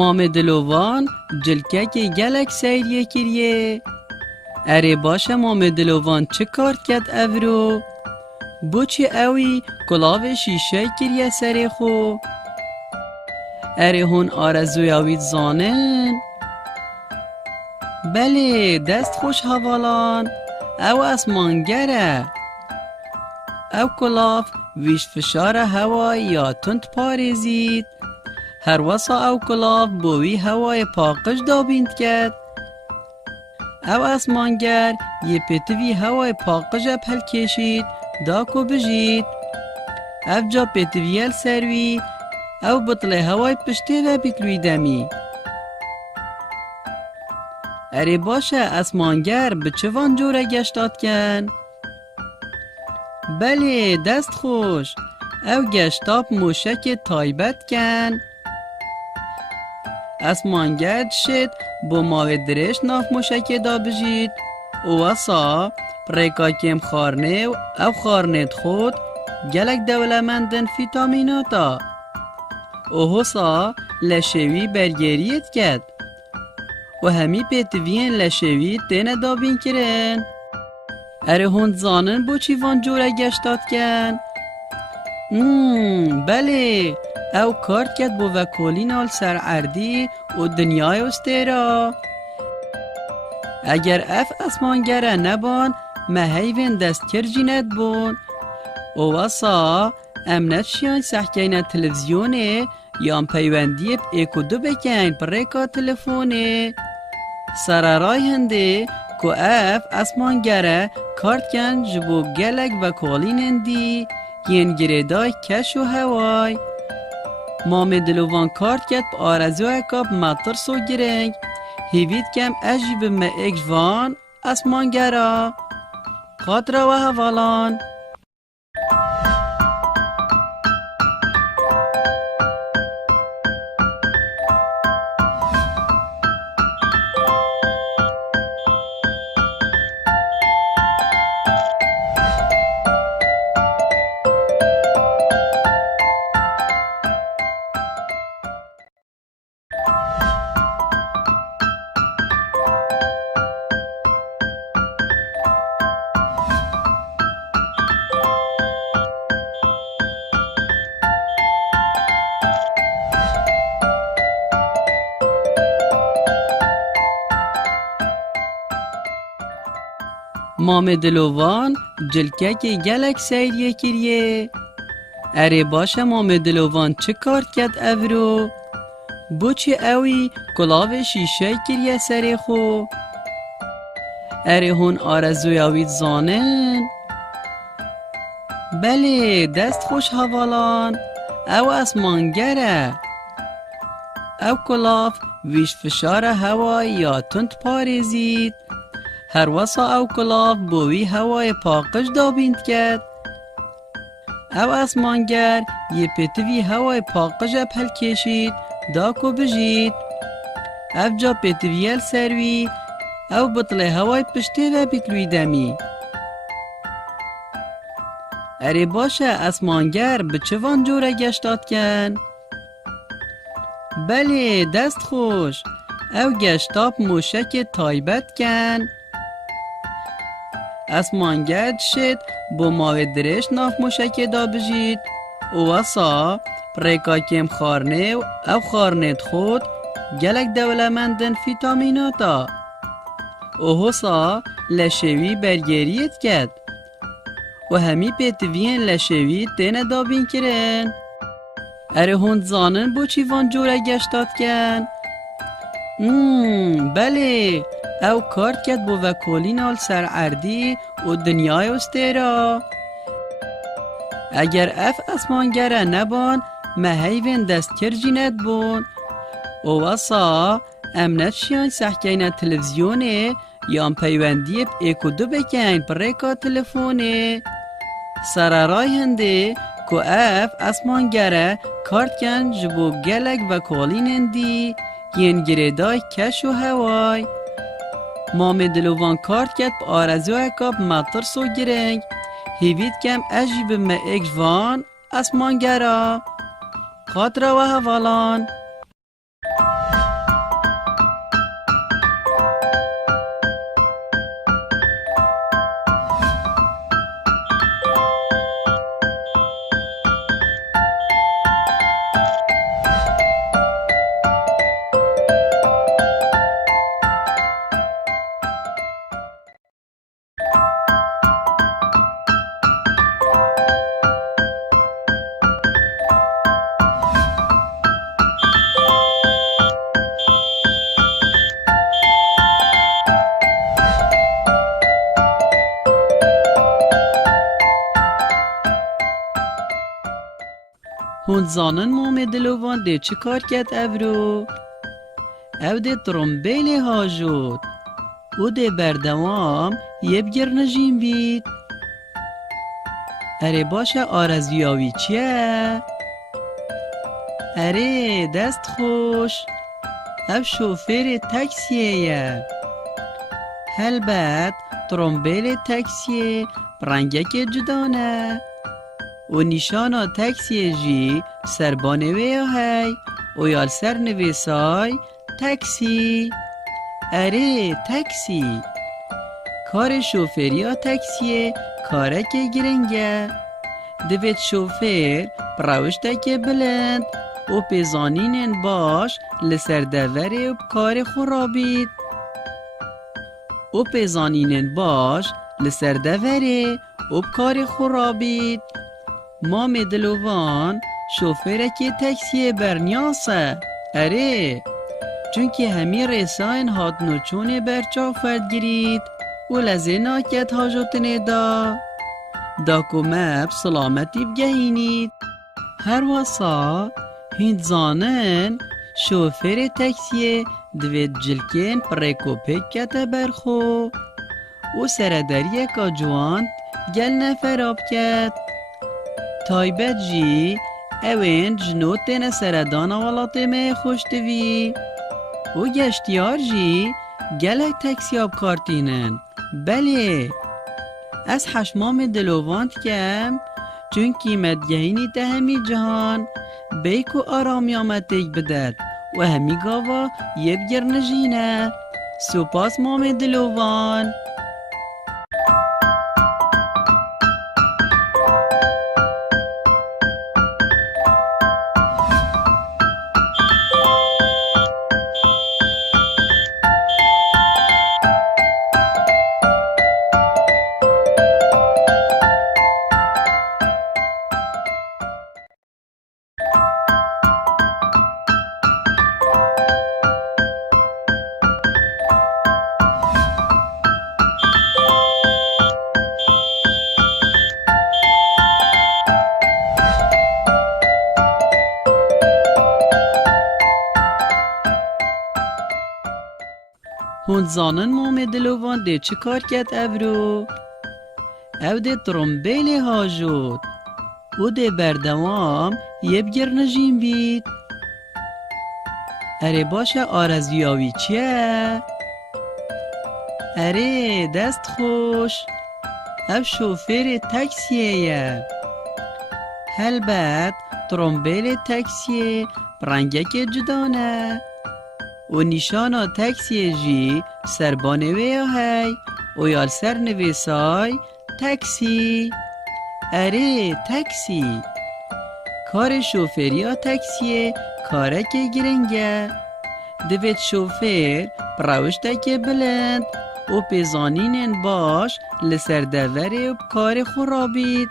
مام دلوان جلکه که گلک سیریه کریه اره باشه مام دلوان چه کار کد افرو بو چی اوی کلاو شیشه کریه سری خو اره هون آرزوی اوید زانن بله دست خوش حوالان او اسمانگره او کلاو ویش فشار هوای یا تند پارزید هر واسا او کلاف بوی هوای پاقش دابیند کرد او اسمانگر یه پتوی هوای پاقش پل کشید داکو بجید او جا پتویل سروی او بطل هوای پشتی و بیتلوی دمی اره باشه اسمانگر به چوان جوره گشتاد کن بله دست خوش او گشتاب موشک تایبت کن اسمانگرد شد با ماوی درش ناف موشک دا بجید و واسا پریکا کم خارنه و او خارنت خود گلک دولمندن فیتامیناتا و حسا لشوی برگریت کد و همی پیتوین لشوی تینه دابین کرن اره هند زانن بو چیوان جوره گشتاد کن بله او کارت کد بو وکولین آل سرعردی و دنیای استیرا اگر اف اسمانگره نبان مهیوین دست کرجینت بون و واسا امنت شیان سحکین تلویزیونه یا پیوندی ایکو دو بکن پریکا تلفونه سرارای هنده که اف اسمانگره کارت کن جبو گلک وکولین هندی ین گریدای کش و هوای مام دلوان کارت کد با آرزو کاب مطر سو گرنگ هیوید کم اجیب ما اگوان اسمانگرا خاطر و حوالان مام دلوان جلکه که گلک سیریه کریه. اره باشه مام دلوان چه کارت کد اورو؟ بو چه اوی کلاو شیشه کریه سری خو؟ اره هون آرزوی آوید زانن؟ بله دست خوش حوالان، او اسمانگره. او کلاف ویش فشار هوای یا تند پارزید. هر وسا او کلاف بوی هوای پاقش دابیند کرد. او اسمانگر یه پتوی هوای پاقش پل کشید داکو بجید. او جا پتویل سروی او بطل هوای پشته و بیتلوی دمی. اره باشه اسمانگر به چوان جوره گشتاد کن؟ بله دست خوش، او گشتاب موشک تایبت کن. اسمانگر شد با ماوی درش ناف موشک دا بجید. او واسا پریکاکیم خارنه و او خارنت خود گلک دولمندن فیتامیناتا. او حسا لشوی برگریت کرد و همی پیتوین لشوی تینه دابین کرن. اره هند زانن بو چیوان جوره گشتاد کن؟ بله او کارت کد بو وکولین آل سرعردی و دنیای استیرا. اگر اف اسمانگره نبان مهیوین دست کرجینت بون. او واسا امنت شیان سحکین تلویزیونه یا پیوندی ایکو دو بکن پریکا تلفونه. سرارای هنده که اف اسمانگره کارت کن جبو گلک و کالین هندی ین گریدای کش و هوای. مام دلوان کارت کد پا آرزو کاب مطر سو گرنگ هیوید کم اجیب ما اکوان اسمانگره خاطر و حوالان. هون زانن مام دلوان ده چه کار کرد اورو؟ او ده ترمبیلی ها جود او ده بردوام یه بگر نجیم بید. اره باشه آرزویاوی چیه؟ اره دست خوش، او شوفر تاکسیه. البته ترمبیل تاکسی رنگه که جدانه و نشانا تاکسی جی سربانوی های و یال سر نویسای تاکسی. اره تاکسی کار شوفری ها تاکسیه کاره که گرنگه. دوید شوفر پروشته که بلند و پیزانین باش لسر دوره و کار خورابید. و پیزانین باش لسر دوره و کار خورابید. مام دلوان شوفره که تاکسی برنیاسه. اره چونکه همی رساین هات نوچون برچا فرد گرید و لزه ناکت حاجتنه دا کمب سلامتی بگهینید. هر واسا هند زانن شوفر تاکسی دوید جلکین پریکو پکت برخو و سردریه که جوان گل نفراب کت. تایبت جی اوین جنوتین سردان ولات می خوشتوی و گشتیار جی گلک تاکسی آب کارتینن. بله از حشمام دلوانت کم چونکی مدگهینی تا همی جهان بیک و آرامی آمد تیک بدد و همی گاوا یه بگر نجینه. سپاس مام دلوان. هون زانن مام دلوان ده چه کار کرد ابرو؟ او ده ترمبیل هاجود او ده بردوام یه بگر نجیم بید. اره باشه آرزویاوی چیه؟ اره دست خوش، او شوفر تاکسیه. البته ترمبیل تاکسی رنگه که جدانه و نشانا تاکسی جی سربانوی هی و یال سر نویسای تاکسی. اره تاکسی کار شوفریا تاکسیه کاره که گرنگه. دوید شوفر پروشته که بلند و پیزانین باش لسر دوره و کار خورابید.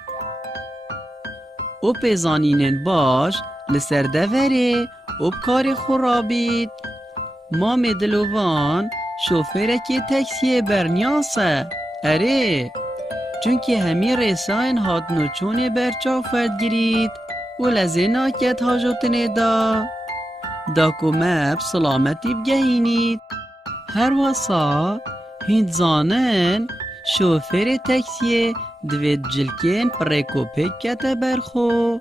و پیزانین باش لسر دوره و کار خورابید. مام دلوان شوفره که تاکسی برنیاسه. اره چونکه همی رساین هات نوچون برچا فرد گرید و لزینا کت حاجتنه دا کمب سلامتی بگهینید. هر واسا هند زانن شوفر تاکسی دوید جلکین پریکوپک کتا برخو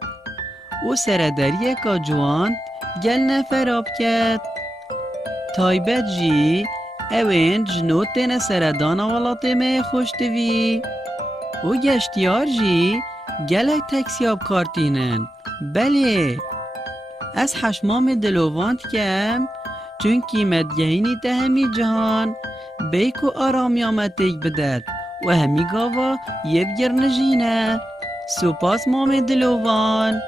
و سردریه که جوان گل نفراب کت. تایبت جی اوین جنوتین سردان ولات می خوشتوی و گشتیار جی گلک تاکسی آب کارتینن. بله از حشمام دلوانت کم چونکی مدگهینی تا همی جهان بیک و آرامی آمدک بدد و همی گاوا یه بگر نجینه. سپاس مام دلوان.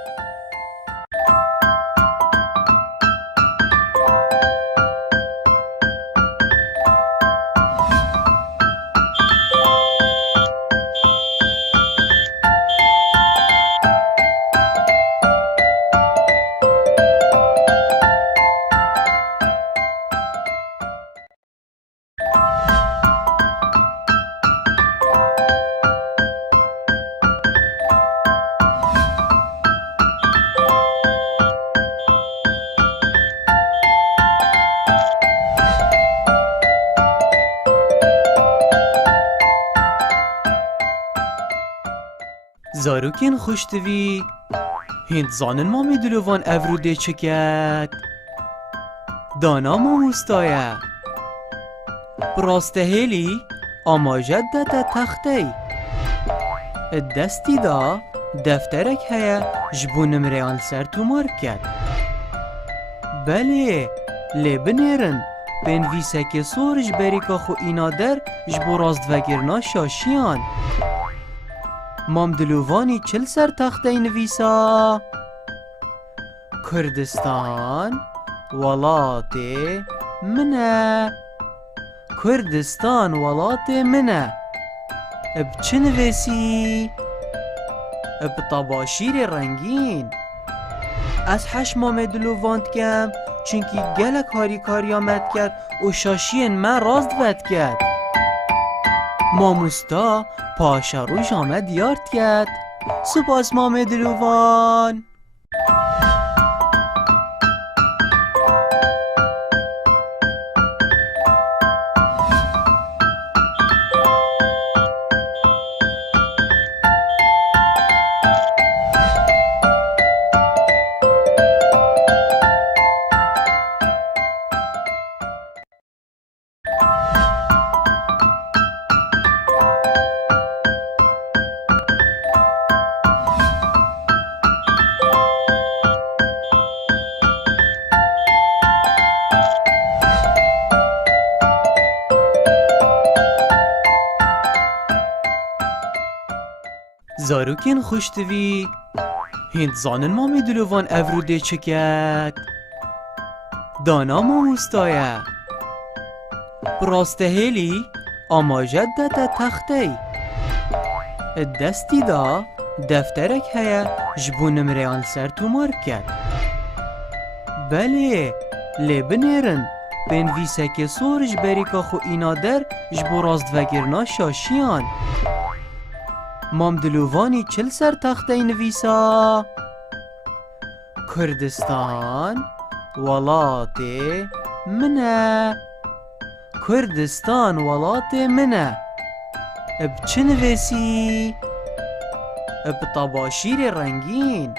زاروکین خوشتوی هند زانن مامی دلوان افروده چکت دانا ماموستایه براسته هیلی آماجد تا تختی دستی دا دفترک هیا جبو نمریان سر تو مارکت. بله لبنیرن بنویسه که سورج بریکا خو اینا در جبو راست وگرنا شاشیان. مام دلووانی چل سر تخته نویسا کردستان ولات منه. کردستان ولات منه بچه نویسی؟ بطباشیر رنگین. از حش مام دلووانت کم چونکی گلک کاری آمد کرد و شاشین من راست ود کرد. ماموستا پاشا روش آمد یارد کرد. سپاس مام دلووان. زاروکین خوشتوی هند زانن مامی دلوان افروده چکت دانا ماموستایه براسته هیلی آماجد تا تختی دستی دا دفترک هیا جبو نمریان سر تو مارکت. بله لبنیرن بنویسه که سورج بریکا خو اینا در جبو راست وگرنا شاشیان. مام دلووانی چل سر تخته نویسا کردستان ولات منه. کردستان ولات منه بچه نویسی؟ بطباشیر رنگین.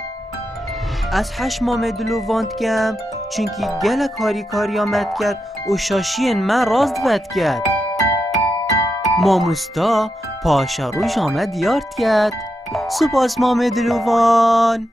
از حش مام دلوواند کم چونکی گلک هاری کاریامت کرد و شاشین من راست ود کرد. ماموستا پاشا رو جامد یارد کرد. سپاس مام دلووان.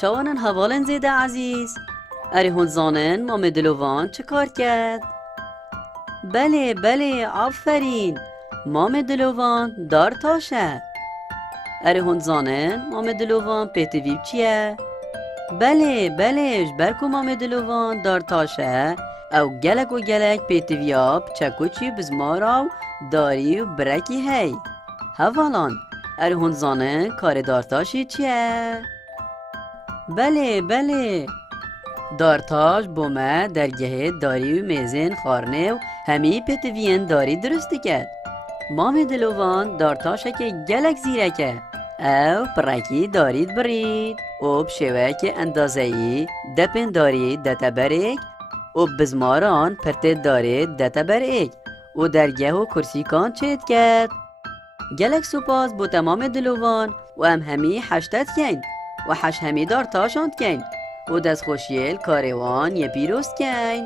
چوانن حوالن زیده عزیز. اره هون زانن مام دلوان چه کار کرد؟ بله آفرین. مام دلوان دار تاشه. اره هون زانن مام دلوان پیتویب چیه؟ بله جبرکو مام دلوان دار تاشه او گلک و گلک پیتویاب چکو چی بزماراو داری و برکی هی. حوالان اره هون زانن کار دارتاشی چیه؟ بله دارتاش بومه درگه داری و میزین خارنه و همی پتوین داری درستی کرد. مام دلوان دارتاشه که گلک زیرکه او پرکی دارید برید و بشوه که اندازهی دپن دارید دتا بریک و بزماران پرتید دارید دتا بریک و درگه و کرسی کان چید کرد. گلک سپاس بو تمام دلوان و ام همی حشتت کن و حش همی دار تاشاند کن و دست خوشیل کاروان یه پیروست کن.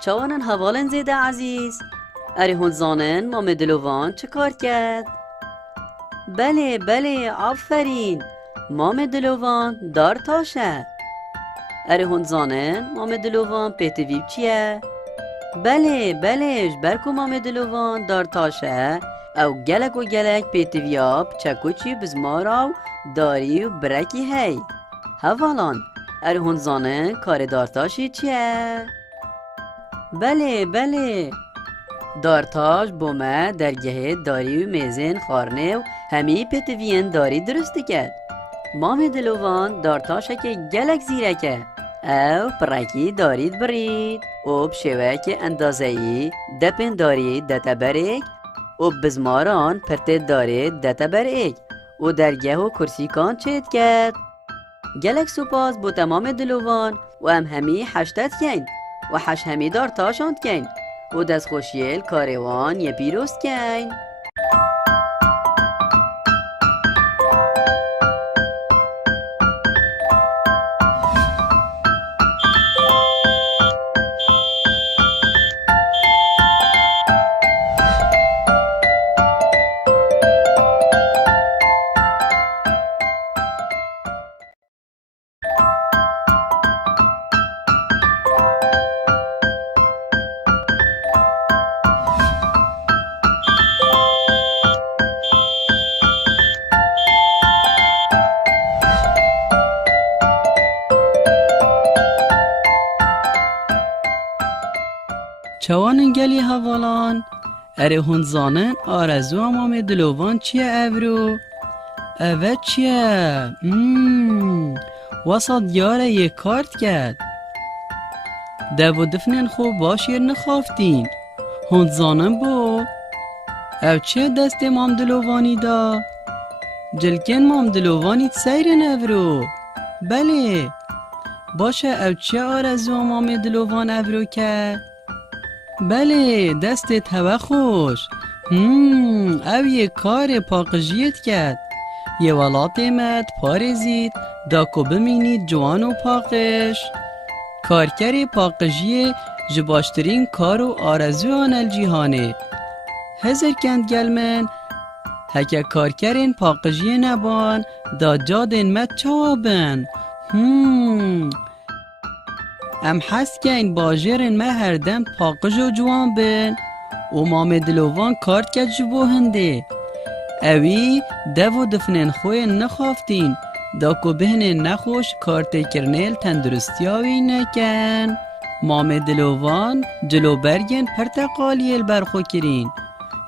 چوانن حوالن زیده عزیز. اره هون زانن مام دلوان چه کار کرد؟ بله آفرین. مام دلوان دار تاشه. اره هون زانن مام دلوان پیتویب چیه؟ بله جبرکو مام دلوان دار تاشه او گلک و گلک پیتویاب چکو چی بزماراو داری و برکی هی. حوالان اره هون زانن کار دارتاشی چیه؟ بله دارتاش بومه درگه داری و میزین خارنه و همی پتوین داری درستی کرد. مام دلوان دارتاشه که گلک زیرکه او پرکی دارید برید و بشوه که اندازهی دپن دارید دتا بریک و بزماران پرتید دارید دتا بریک و درگه و کرسی کان چید کرد. گلک سپاس بو تمام دلوان و ام همی حشتت کن و حش همی دار تاشاند کن و دست خوشیل کاروان یه پیروست کن. چوانن گلی حوالان. اره هون زانن آرزو مام دلوان چیه اورو؟ اوه چیه؟ وسط یاره یک کارت کرد. دو دفنن خوب باشیر نخافتین. هون زانن بو؟ او چه دست مام دلوانی دا؟ جلکن مام دلووانی سیرن افرو. بله باشه او چه آرزو مام دلووان افرو که؟ بله دستت هوا خوش. او یه کار پاقجیت کرد. یه ولات مد پارزید داکو بمینید جوان و پاقش. کارکر پاقجی جباشترین کار و آرزو آن الجیهانه. هزر کند گلمن هکه کارکرین پاقجی نبان دا جادن مد چوابن. ام حس که این باجرن ما هر دم پاقج و جوان بن و مام دلووان کارت که جبو هنده. اوی دو دفنن خوی نخوافتین داکو بهنن نخوش کارت کرنیل تندرستیاوی نکن. مام دلووان جلو برگن پرتقالیل برخو کرین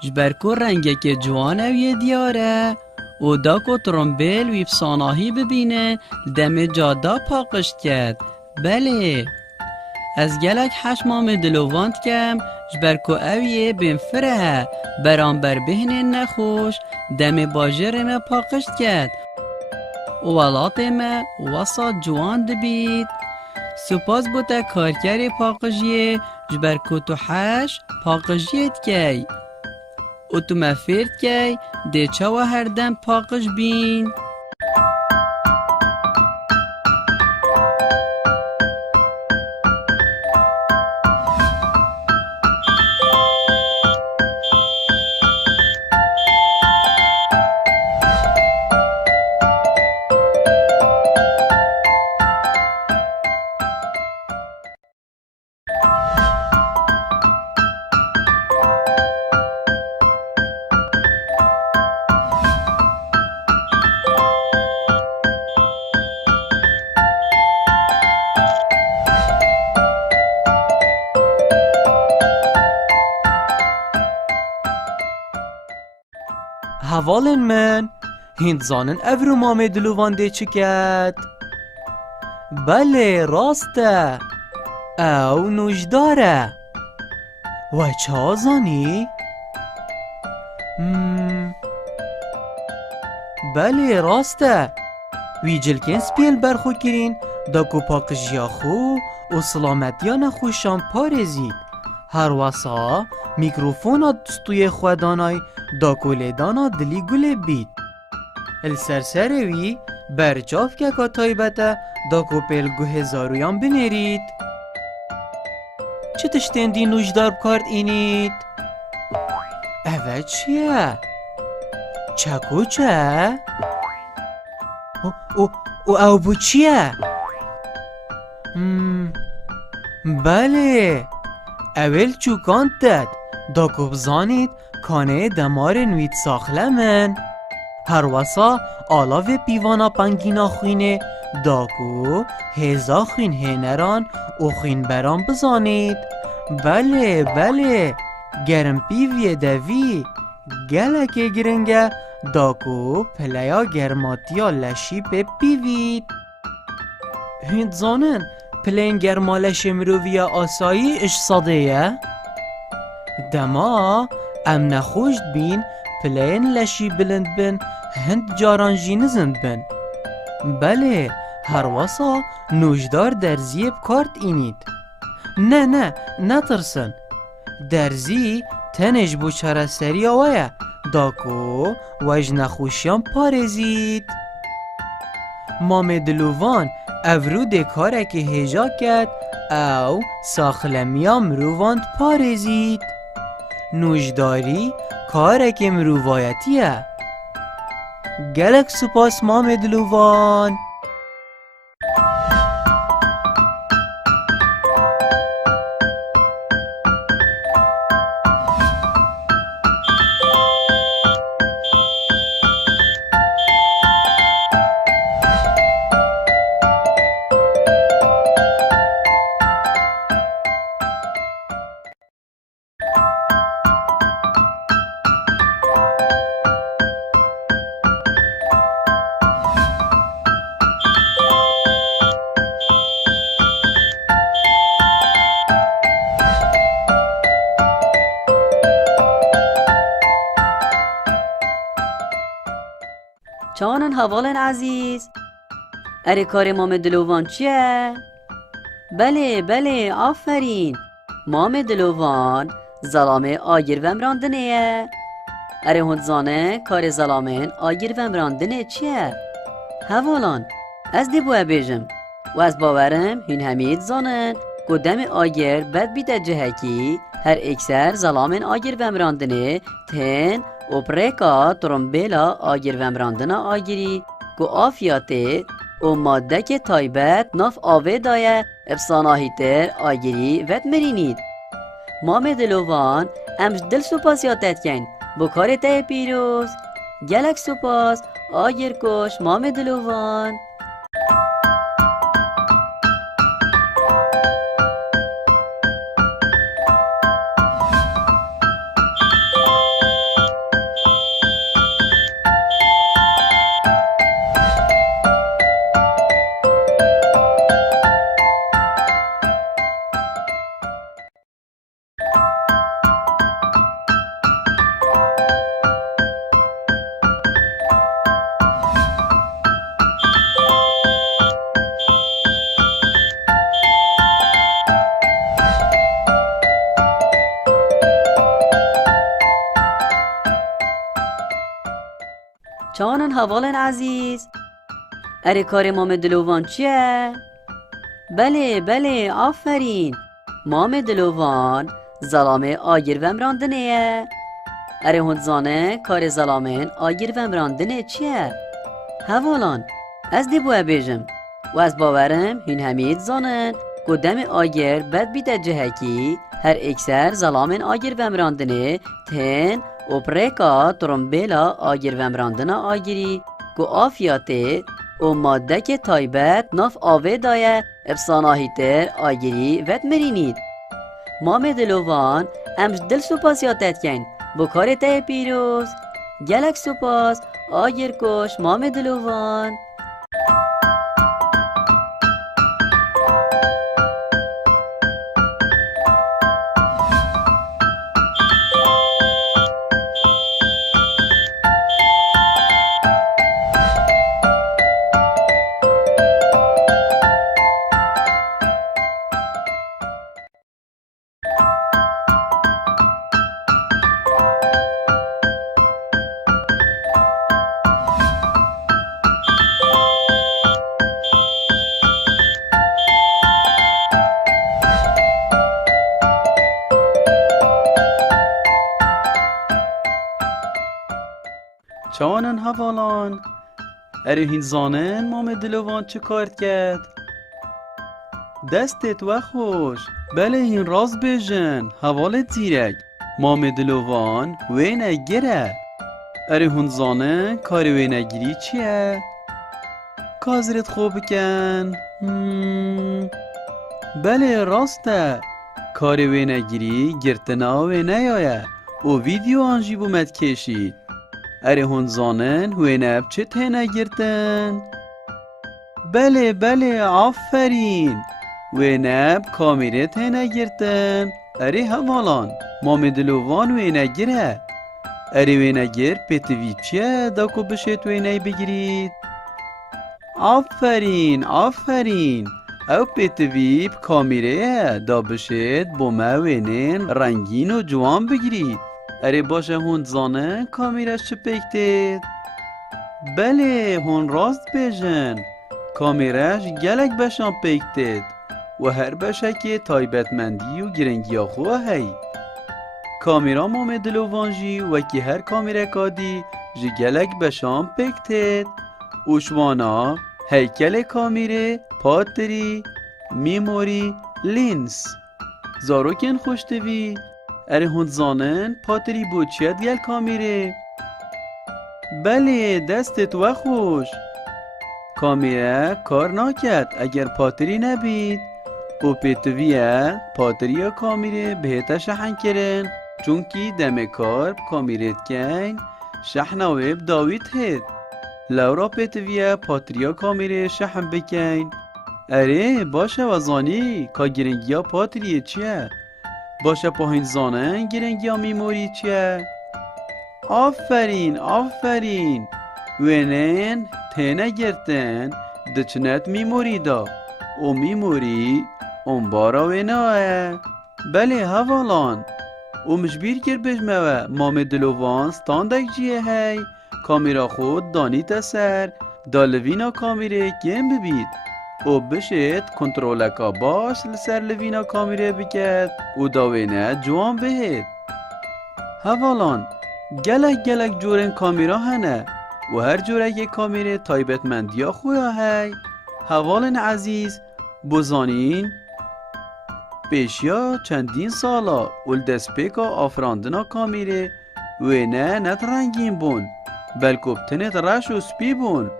جبرکو رنگه که جوان اوی دیاره و داکو ترمبیل وی بساناهی ببینه دم جادا پاقشت کرد. بله از گلک حش مام دلوواند کم جبرکو اویه بین فره برانبر بهنه نخوش دم باجر ما پاقشت کرد و ولات ما وسط جوان دبید. سپاس بوده کارکر پاقجیه جبرکو تو حش پاقجیت کی و تو مفرد کی ده چاو هر دم پاقش بین. هوالن من هند زانن افرو مام دلووان ده چی کد؟ بله راسته او نوشداره و چه زانی؟ بله راسته وی جلکن سپیل برخو کرین داکو پاقجیا خو و سلامتیان خوشان پارزید. هر واسا میکروفونا دستوی خودانای داکو لیدانا دلی گله بید. السرسروی برجاف که که تایبته داکو پیلگو هزارویان بنرید. چه تشتندی نوشدار بکارد اینید؟ اوه چیه؟ چکو چه؟ او بو چیه؟ بله اول چوکان داد داکو بزانید کانه دمار نوید ساخلمن. هر واسا آلاو پیوانا پنگینا خوینه داکو هزا خوین هنران و خوین بران بزانید. بله بله گرم پیوی دوی گلک گرنگه داکو پلیا گرماتیا لشی پی پیوید. هند زانن پلین گرمالش مرووی آسایی اش صدیه؟ دما ام نخوشت بین پلین لشی بلند بن هند جارانجی نزند بن. بله هر واسا نوشدار درزی بکارت اینید. نه نترسن درزی تنش بو چرا سری آوه داکو وج نخوشیان پارزید. مام دلووان افرو ده کاره که هجا کرد او ساخلمیا مروواند پارزید. نوشداری کاره که مرووایتیه. گلک سپاس مام دلووان. چانن حوالن عزیز؟ اره کار مام دلوان چیه؟ بله آفرین. مام دلوان زلامه آگیر وم راندنه. اره هند زانه کار زلامه آگیر وم راندنه چیه؟ حوالان از دی بوه بیجم و از باورم هین همید زانن قدام آگیر بد بیده جهکی هر اکسر زلامن آگیر وم راندنه تن اوپریکا ترمبیلا آگیر وم راندنه آگیری گو آفیاته و ماده که تایبت ناف آوه دایه افساناهی تر آگیری وید مرینید. مام دلوان امش دل سپاس یادت کن بکار ته پیروز. گلک سپاس آگیر کش مام دلوان. چانن حوالن عزیز؟ اره کار مام دلوان چیه؟ بله آفرین. مام دلوان زلامه آگیر وم راندنه. اره هند زانه کار زلامه آگیر وم راندنه چیه؟ حوالان از دی بوه بیجم و از باورم هین همید زانن قدام آگیر بد بیده جهکی هر اکسر زلامن آگیر وم راندنه تن اوپریکا ترمبیلا آگیر وم راندنه آگیری گو آفیاته و ماده که تایبت ناف آوه دایه افساناهی تر آگیری وید مرینید. مام دلوان امش دل سپاس یادت کن بکار ته پیروز. گلک سپاس آگیر کش مام دلوان. چانن حوالان؟ اره هین زانن مام دلوان چه کارت کرد؟ دستت و خوش. بله هین راز بیجن حوالت زیرک مام دلوان وینه گره. اره هون زانن کار وینه گیری چیه؟ کازرت خوب کن. بله راسته کار وینه گیری گرتنا وینه یایه و ویدیو آنجی بومد کشید. اره هون زانن وینه چه تینه گرتن؟ بله آفرین. وینه کامیره تینه گرتن. اره حوالان مام دلوان وینه گره. اره وینه گر پیتوی چیه داکو بشید وینه بگیرید؟ آفرین او پیتوی کامیره دا بشید بومه وینین رنگین و جوان بگیرید. اره باشه هون زانه کامیرش چه پیکتید؟ بله هون راست بیجن کامیرش گلک بشان پیکتید و هر بشه که تایبتمندی و گرنگی خواه هی. کامیرا مام دلوانجی و که هر کامیره کادی جی گلک بشان پیکتید. اوشوانا هیکل کامیره پاتری میموری لینس زاروکن خوشتوی. اره هند زانن پاتری بوچیت گل کامیره. بله دستت و خوش. کامیره کار ناکد اگر پاتری نبید و پیتویه پاتری کامیره بهتا شحن کرن چونکی دم کار کامیرت کن شحن ویب داوید هید لورا پیتویه پاتریا کامیره شحن بکن. اره باشه وزانی که گرنگیا پاتریه چیه؟ باشه پاهین زانن گرنگیا میموری چیه؟ آفرین وینین تینه گرتن دچنت میموری دا و میموری اون بارا ویناه. بله هوالان و مجبیر کرد بجمه مام دلوان ستاندک جیه هی کامیرا خود دانیت سر دالوینا کامیره گیم ببید و بشید کنترولکا باش لسر لوینا کامیره بکد و داوینه جوان بهید. هوالان گلک جورن کامیرا هنه و هر جورک کامیره تایبتمندیا خویا هی. هوالن عزیز بزانین پیشیا چندین سالا اول دسپیکا آفراندنا کامیره و نه نترنگین بون بلکه بتنت رش و سپی بون.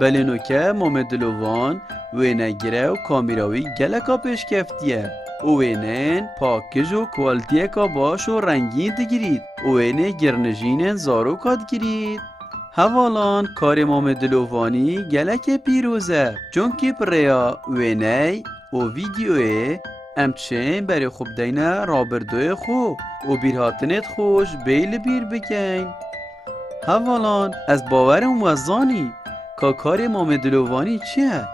بلینو که مامدلوان و نگیره و کامیراوی گلکا پیش کفتیه و اینن پاکج و کوالتیه کا باش و رنگین دگیرید و اینه گرنجینن زارو کاد گیرید. هوالان کار مامدلوانی گلک پیروزه چون که پریا و اینه و ویدیوه امچین برای خوب دینه رابردوی خو و بیرهاتنت خوش بیل بیر بکن. هوالان از باورم وزانی که کار مامدلوانی چیه؟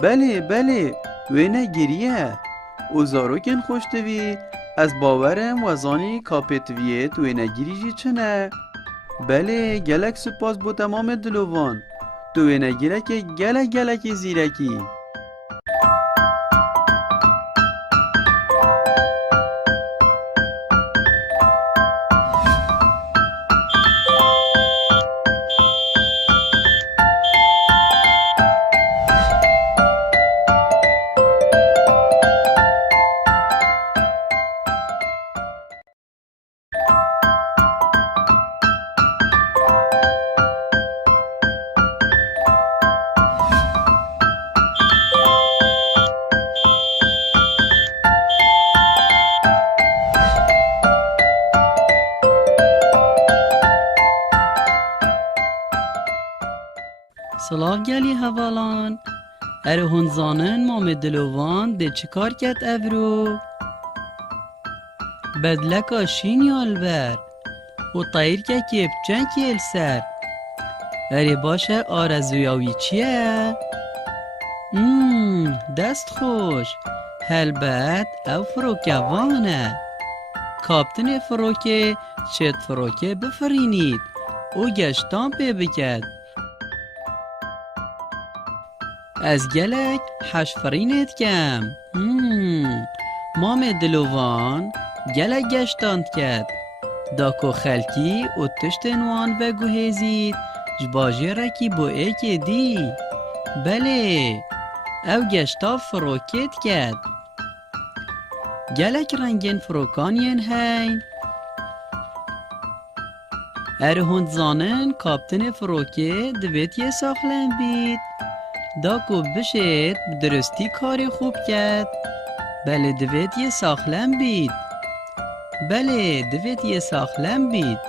بله وینه گریه و زاروکن خوشتوی از باورم وزانی کاپتویت وینه گریجی چنه؟ بله گلک سپاس بو تمام دلوان تو وینه گیره که گلک زیرکی. سلاف گلی هوالان اره هنزانن مامدلوان ده چکار کت افرو بدلکا شین یالبر و طایر که کپچن کل سر اره باشه آرزویاوی چیه؟ دست خوش هلبت او فروکوانه کاپتن فروکه چت فروکه بفرینید او گشتان پی بکد از گلک حشفرینت کم. مام دلوان گلک گشتاند کد داکو خلکی و تشتنوان بگو هزید جباجی رکی بو ایک دی. بله او گشتا فروکت کد گلک رنگین فروکانین هین اره هند زانن کاپتن فروکه دویت یه ساخلن بید داکو بشید درستی کاری خوب کرد. بله دویت یه ساخلم بید.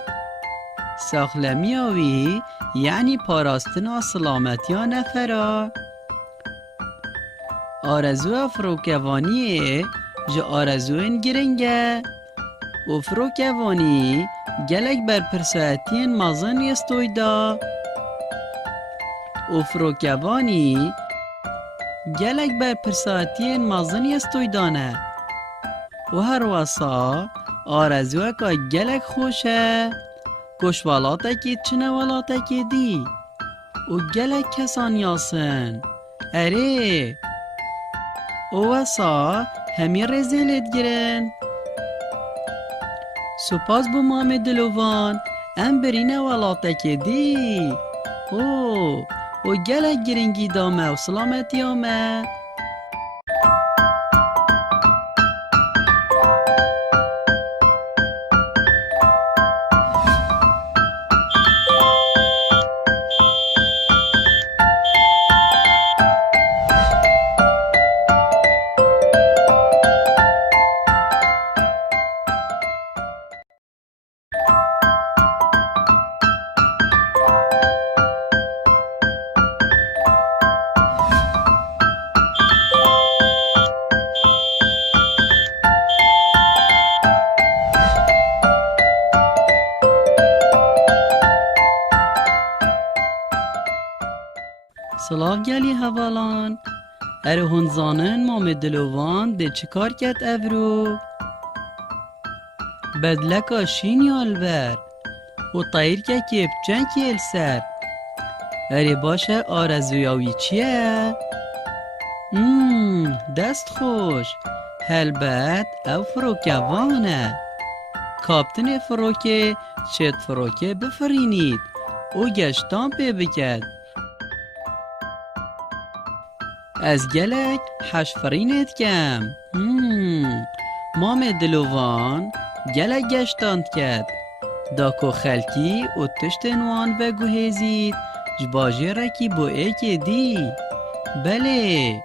ساخلمی آوی یعنی پاراستنا سلامتی ها نفرا. آرزو فروکوانیه جا آرزوین گرنگه و فروکوانی گلک بر پرسایتین مازن یستوی دا و فروکوانی گلک بر پرسایتین مازن یستوی دانه و هر واسا آرزوه که گلک خوشه کشوالاته که چنه والاته که دی و گلک کسان یاسن اره و واسا همی رزیلت گرن. سپاس بو مام دلوان ام برینه والاته که دی و گلک گرنگی دامه و سلامتی آمه. سلاف گلی هوالان اره هون زانن مام دلوان ده چکار کت افرو بدلکا شینی البر و طایر که بچن کیل سر اره باشه آرزویاوی چیه؟ دست خوش هلبت او فروکوانه کاپتن فروکه چت فروکه بفرینید او گشتان پی بکد از گلک حشفرینت کم مام دلوان گلک گشتاند کد داکو خلکی و تشتنوان و گوهزید جباجه رکی بو ایکی دی بله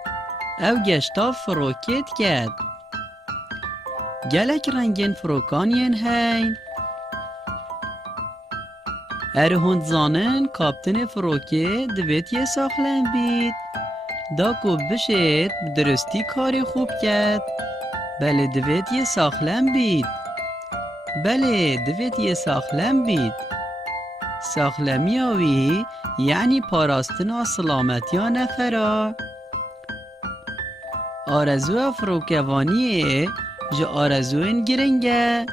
او گشتا فروکت کد گلک رنگین فروکانین هین اره هند زانن کاپتن فروکه دویت یه ساخلن بید داکو بشید بدرستی کاری خوب کرد بله دویت یه ساخلن بید بله دویت یه ساخلن بید ساخلمی آوی یعنی پاراستنا سلامتی ها نفرا آرزو فروکوانیه جا آرزوین گرنگه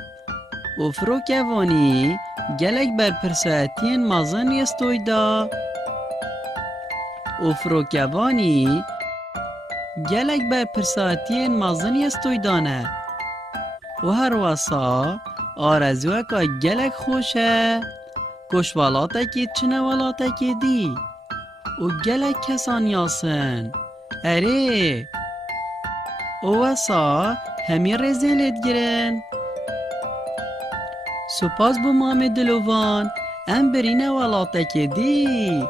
و فروکوانی گلک بر پرساتین مازن یستوی دا و فروکوانی گلک بر پرساتین مازن یستوی دانه و هر واسا آرزوه که گلک خوشه کشوالاته که چنه والاته که دی و گلک کسان یاسن اره و واسا همی رزیلت گرن سپاس بو مام دلوان ام برینه والاته که دی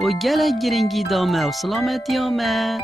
و گلک گرنگی دامه و سلامتی آمد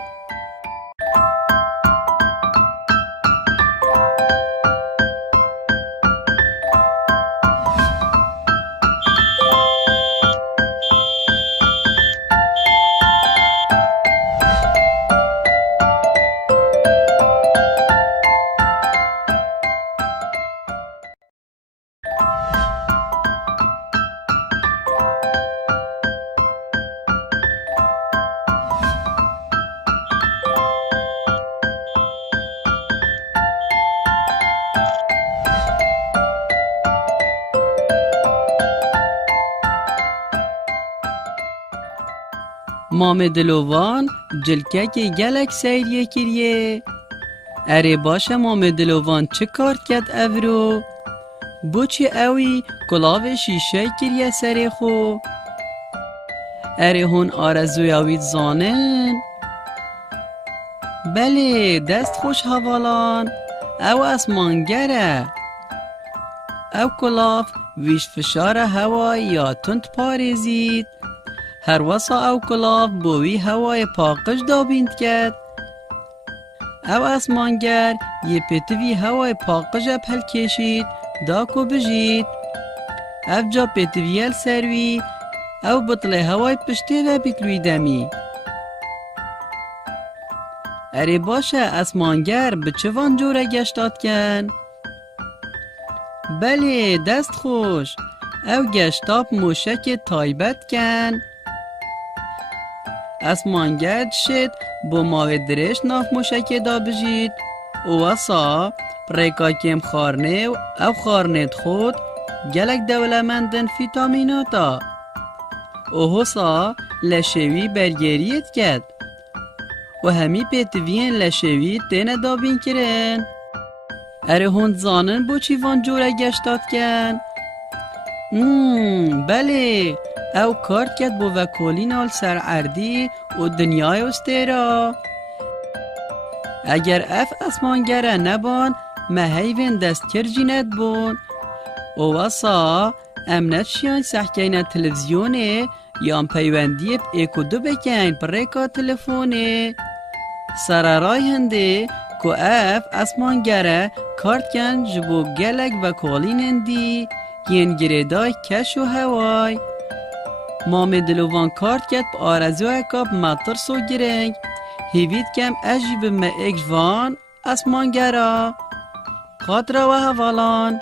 مام دلوان جلکه که گلک سیریه کریه اره باشه مام دلوان چه کار کد افرو بو چی اوی کلاو شیشه کریه سری خو اره هون آرزوی اوید زانن بله دست خوش حوالان او اسمانگره او کلاو ویش فشار هوای یا تند پارزید هر واسا او کلاف بوی هوای پاقش دابیند کرد او اسمانگر یه پتوی هوای پاقش پل کشید داکو بجید او جا پتویل سروی او بطل هوای پشتی و بکلوی دمی اره باشه اسمانگر به چوان جوره گشتاد کن بله دست خوش او گشتاب موشک تایبت کن اسمانگرد شد با ماه درش ناف موشک دا بجید و واسا پریکاکیم خارنه و او خارنت خود گلک دولمندن فیتامیناتا و حسا لشوی برگریت کرد و همی پیتوین لشوی تینه دابین کرن اره هند زانن بو چیوان جوره گشتاد کن بله او کارت کد با وکولین آل سرعردی و دنیای استیرا اگر اف اسمانگره نبان مهیوین دست کرجینت بون و واسا امنت شیان سحکین تلویزیونه یا پیوندی ایکو دو بکن پریکا تلفونه سرارای هنده که اف اسمانگره کارت کن جبو گلک وکولین هندی ین گریدای کش و هوای مام دلوان کارت کد با آرزو کاب مطر سو گرنگ هیوید کم اجیب ما اکوان اسمانگرا خاطر و حوالان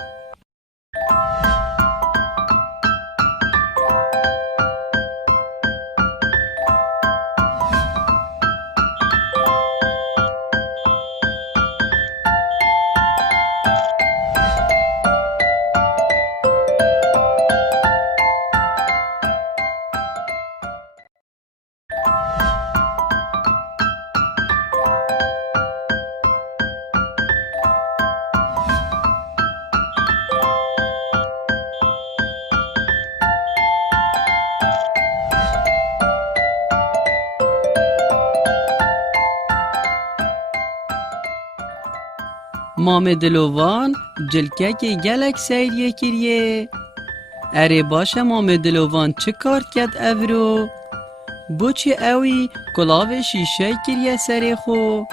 مام دلوان جلکه که گلک سیریه کریه. اره باشه مام دلوان چه کارت کرد اورو؟ بوچی اوی کلاو شیشه کریه سری خو؟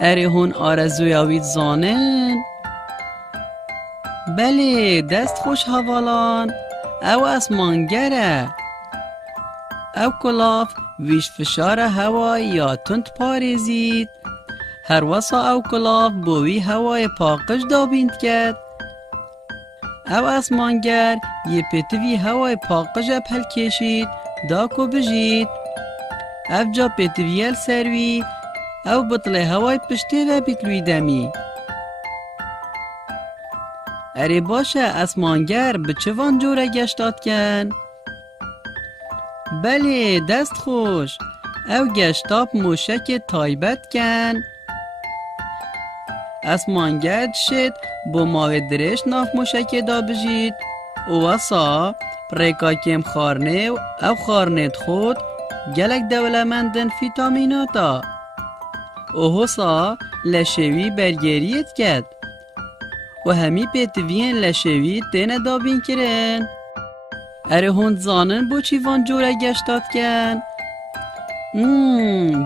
اره هون آرزوی اوید زانن؟ بله دست خوش حوالان، او اسمانگره. او کلاف ویش فشار هوای یا تند پاریزید. هر وسا او کلاف بوی هوای پاقش دابیند کرد. او اسمانگر یه پتوی هوای پاقش پل کشید داکو بجید. او جا پتویل سروی او بطل هوای پشتی و بیتلوی دمی. اره باشه اسمانگر به چوان جوره گشتاد کن؟ بله دست خوش، او گشتاب موشک تایبت کن. اسمانگر شد با ماوی درش ناف موشک دا بجید. او واسا پریکا کم خارنه و او خارنت خود گلک دولمندن فیتامیناتا. او حسا لشوی برگریت کرد و همی پیتوین لشوی تینه دابین کرن. اره هند زانن بو چی وان جوره گشتاد کن؟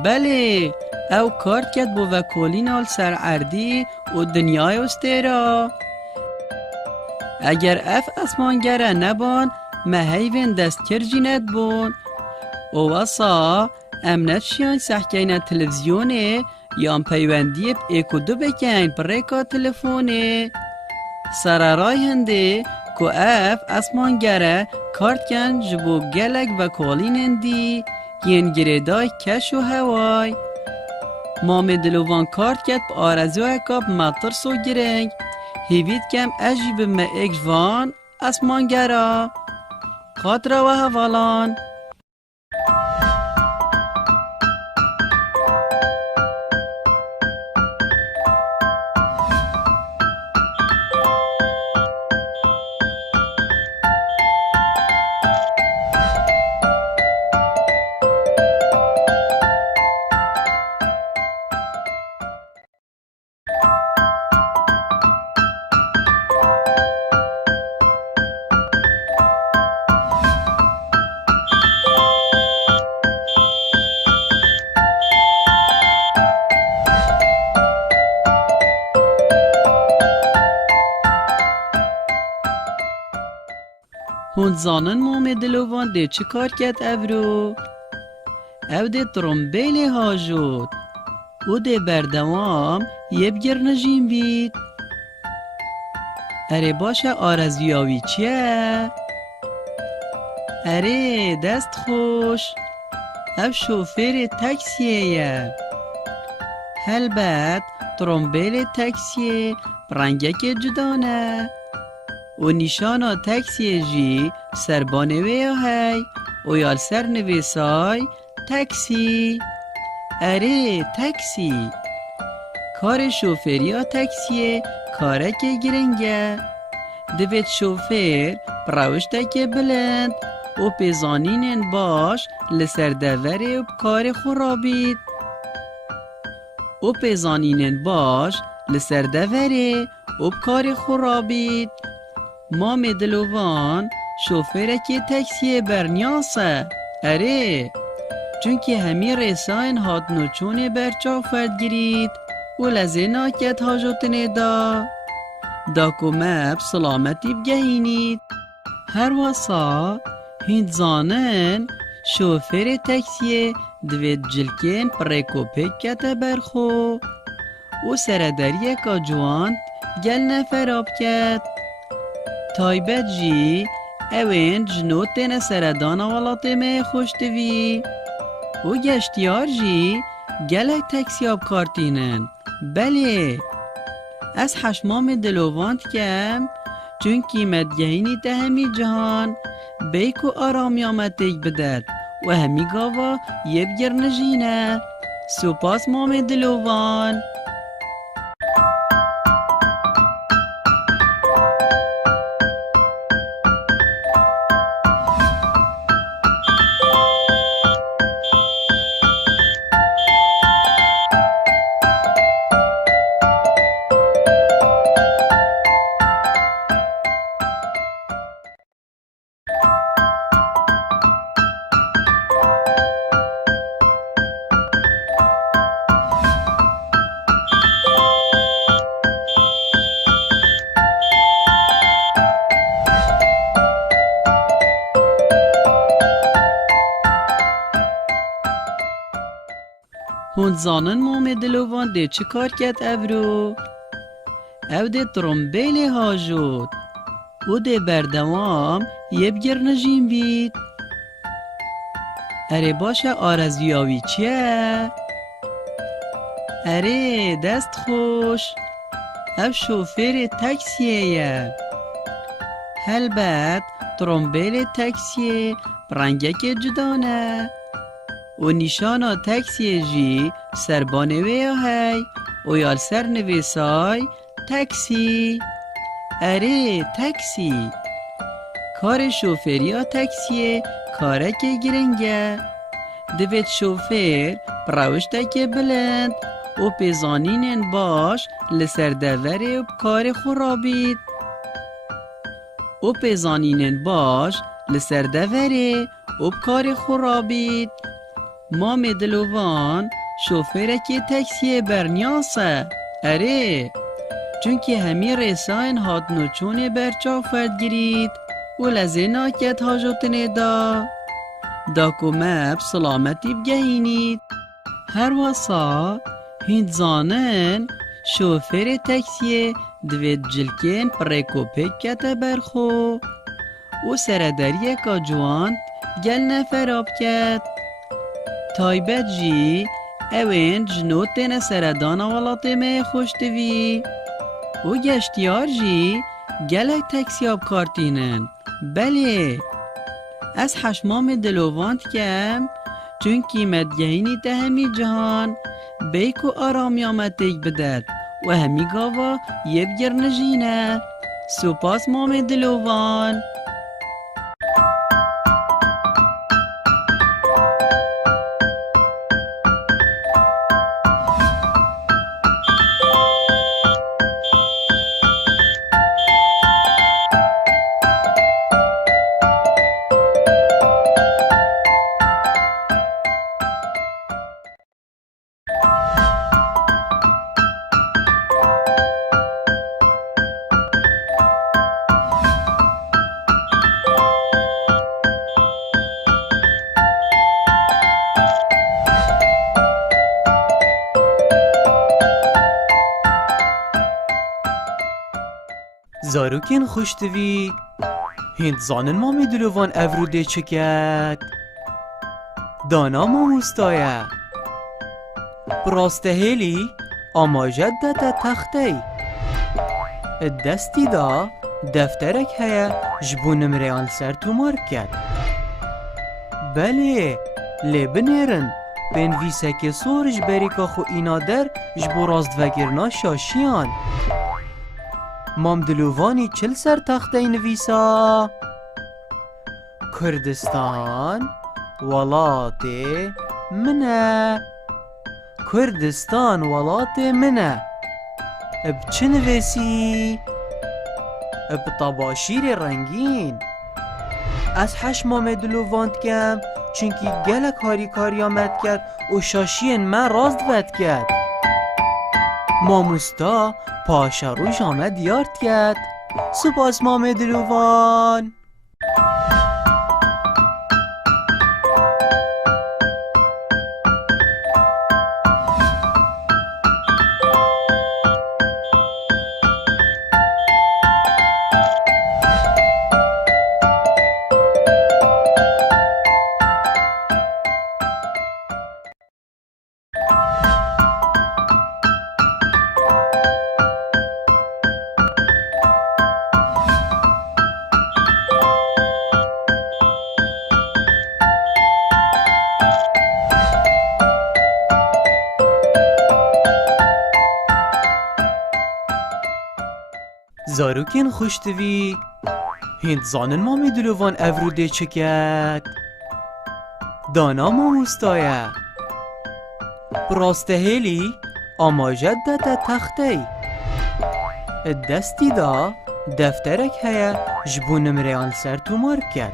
بله او کارت کرد بو وکولین آل سرعردی و دنیای استیرا. اگر اف اسمانگره نبان مهیوین دست کرجینت بون. او واسا امنت شیان سحکین تلویزیونه یا پیوندی ایکو دو بکن پریکا تلفونه. سرارای هنده که اف اسمانگره کارت کن جبو گلک و کالین هندی ین گریدای کش و هوای. مام دلوان کارت کت با آرزو کاب مطر سو گرنگ هیوید کم اجیب مئک جوان اسمانگره خاطر و حوالان. هون زانن مام دلوان ده چه کار کرد اورو؟ او ده ترمبیل ها جود او ده بردوام یه بگر نجیم بید. اره باشه آرزویاوی چیه؟ اره دست خوش، او شوفر تاکسیه. البته ترمبیل تاکسیه رنگه که جدانه و نشانا تاکسی جی سربانوی هی و یال سر نویسای تاکسی. اره تاکسی کار شوفری ها تاکسیه کاره که گرنگه. دوید شوفر پروشته که بلند و پیزانین باش لسر دوره و کار خورابید. و پیزانین باش لسر دوره و کار خورابید. مام دلوان شوفره که تاکسی برنیاسه. اره چونکه همی رساین هات نوچون برچاو فرد گرید و لزه ناکت حاجتنه دا کمب سلامتی بگهینید. هر واسا هند زانن شوفر تاکسی دوید جلکین پریکو پکت برخو و سردریه که جوان گل نفراب کت. تایبت جی اوین جنوتین سردان والاتی می خوشتوی و گشتیار جی گلک تاکسی آب کارتینن. بله از حشمام دلوانت کم چونکی مدگهینی تا همی جهان بیک و آرامی آمدک بدد و همی گاوا یه بگر نجینه. سپاس مام دلوان. هون زانن مام دلوان ده چه کار کت افرو؟ او ده ترمبیل هاجود او ده بردوام یه بگر نجیم بید. اره باشه آرزویاوی چیه؟ اره دست خوش، او شوفر تاکسیه. البته ترمبیل تاکسی رنگه که جدانه و نشانا تاکسی جی سربانوی هی و یال سر نویسای تاکسی. اره تاکسی کار شوفریا تاکسیه کاره که گرنگه. دوید شوفر پروشته که بلند و پیزانین باش لسر دوره و کار خورابید. و پیزانین باش لسر دوره و کار خورابید. مام دلوان شوفره که تاکسی برنیاسه. اره چونکه همی رساین هات نوچون برچا فرد گرید و لزه ناکت حاجتنه دا کمب سلامتی بگهینید. هر واسا هند زانن شوفر تاکسی دوید جلکین پریکو پکت برخو و سردریه کا جوان گل نفراب کت. تایبت جی اوین جنوتن سردان ولات می خوشتوی و گشتیار جی گلک تاکسی آب کارتینن. بله از حشمام دلوانت کم چونکی مدگهینی تا همی جهان بیک و آرامی آمدک بدد و همی گاوا یه بگر نجینه. سپاس مام دلوان. زاروکین خوشتوی هند زانن مامی دلوان افروده چکت دانا ماموستایه براسته هیلی آماجد تا تخته دستی دا دفترک هیا جبو نمریان سر تو مارکت. بله لی بنیرن بنویسه که سورج بریکا خو اینا در جبو راست وگرنا شاشیان. مام دلووانی چل سر تخته نویسا؟ کردستان ولات منه. کردستان ولات منه. بچه نویسی؟ بطباشیر رنگین. از حش مام دلوواند کم چونکی گلک هاری کاری آمد کرد و شاشین من راست ود کرد. ماموستا پاشا روش آمد یارد کرد. سپاس مام دلووان. زاروکین خوشتوی هند زانن مامی دلوان افروده چکت دانا ماموستایه براسته هیلی آماجد تا تخته دستی دا دفترک هیا جبو نمریان سر تو مارکت.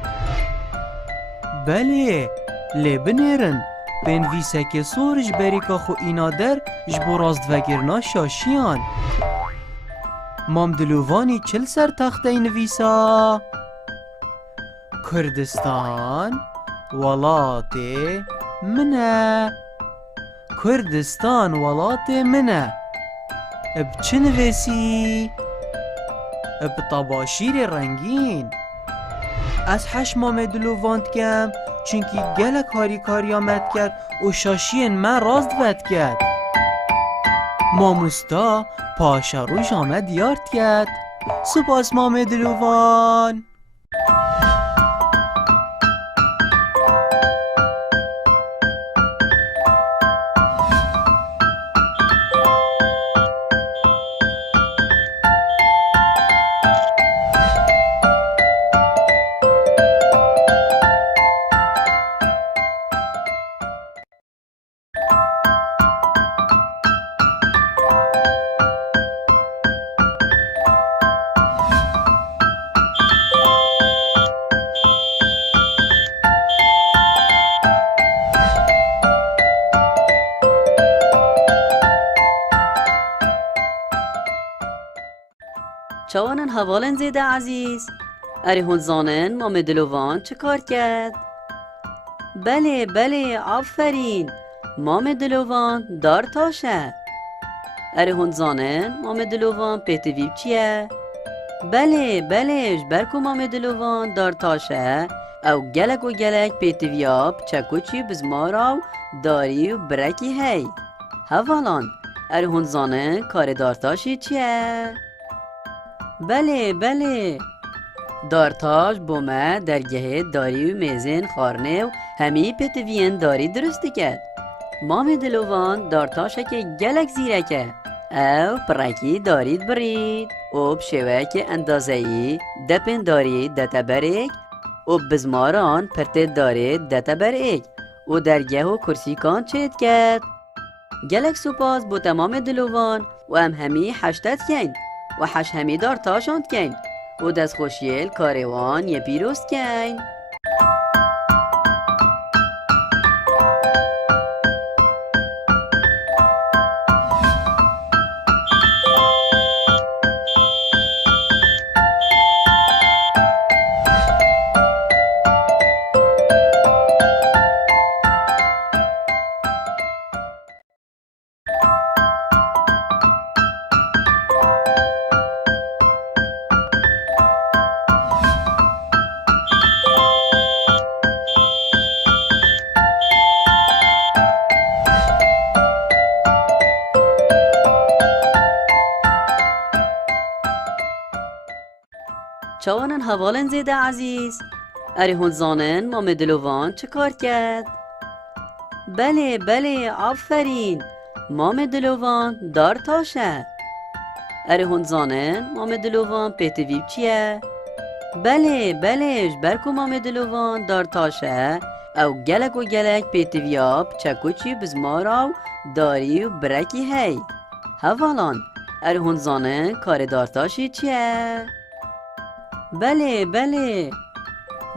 بله لی بنیرن بنویسه که سورج بریکا خو اینا در جبو راست وگرنا شاشیان. مام دلووانی چل سر تخته نویسا؟ کردستان ولات منه. کردستان ولات منه بچه نویسی؟ بطباشیر رنگین. از حش مامه دلوواند کم چونکی گلک هاری کاری آمد کرد و شاشین من راست ود کرد. ماموستا پاشا روش آمد یارد کرد. سپاس مامه دلووان. چوانن حوالن زیده عزیز. اره هون زانن مام دلوان چه کار کرد؟ بله آفرین، مام دلوان دار تاشه. اره هون زانن مام دلوان پیتویب چیه؟ بله جبرکو مام دلوان دار تاشه او گلک و گلک پیتویاب چکو چی بزماراو داری و برکی هی. حوالان اره هون زانن کار دارتاشی چیه؟ بله دارتاش بومه درگه داری و میزین خارنه و همی پتوین داری درستی کرد. مام دلوان دارتاشه که گلک زیرکه او پرکی دارید برید و بشوه که اندازهی دپن دارید دتا بریک و بزماران پرتید دارید دتا بریک و درگه و کرسی کان چید کرد. گلک سپاس بو تمام دلوان و هم همی حشتت کن و حش همی دار تاشاند کن و دست خوشیل کاروان یه پیروست کن. چوانن حوالن زیده عزیز. اره هون زانن مام دلوان چه کار کرد؟ بله آفرین، مام دلوان دار تاشه. اره هون زانن مام دلوان پیتویب چیه؟ بله جبرکو مام دلوان دار تاشه او گلک و گلک پیتویاب چکو چی بزماراو داری و برکی هی. حوالان اره هون زانن کار دارتاشی چیه؟ بله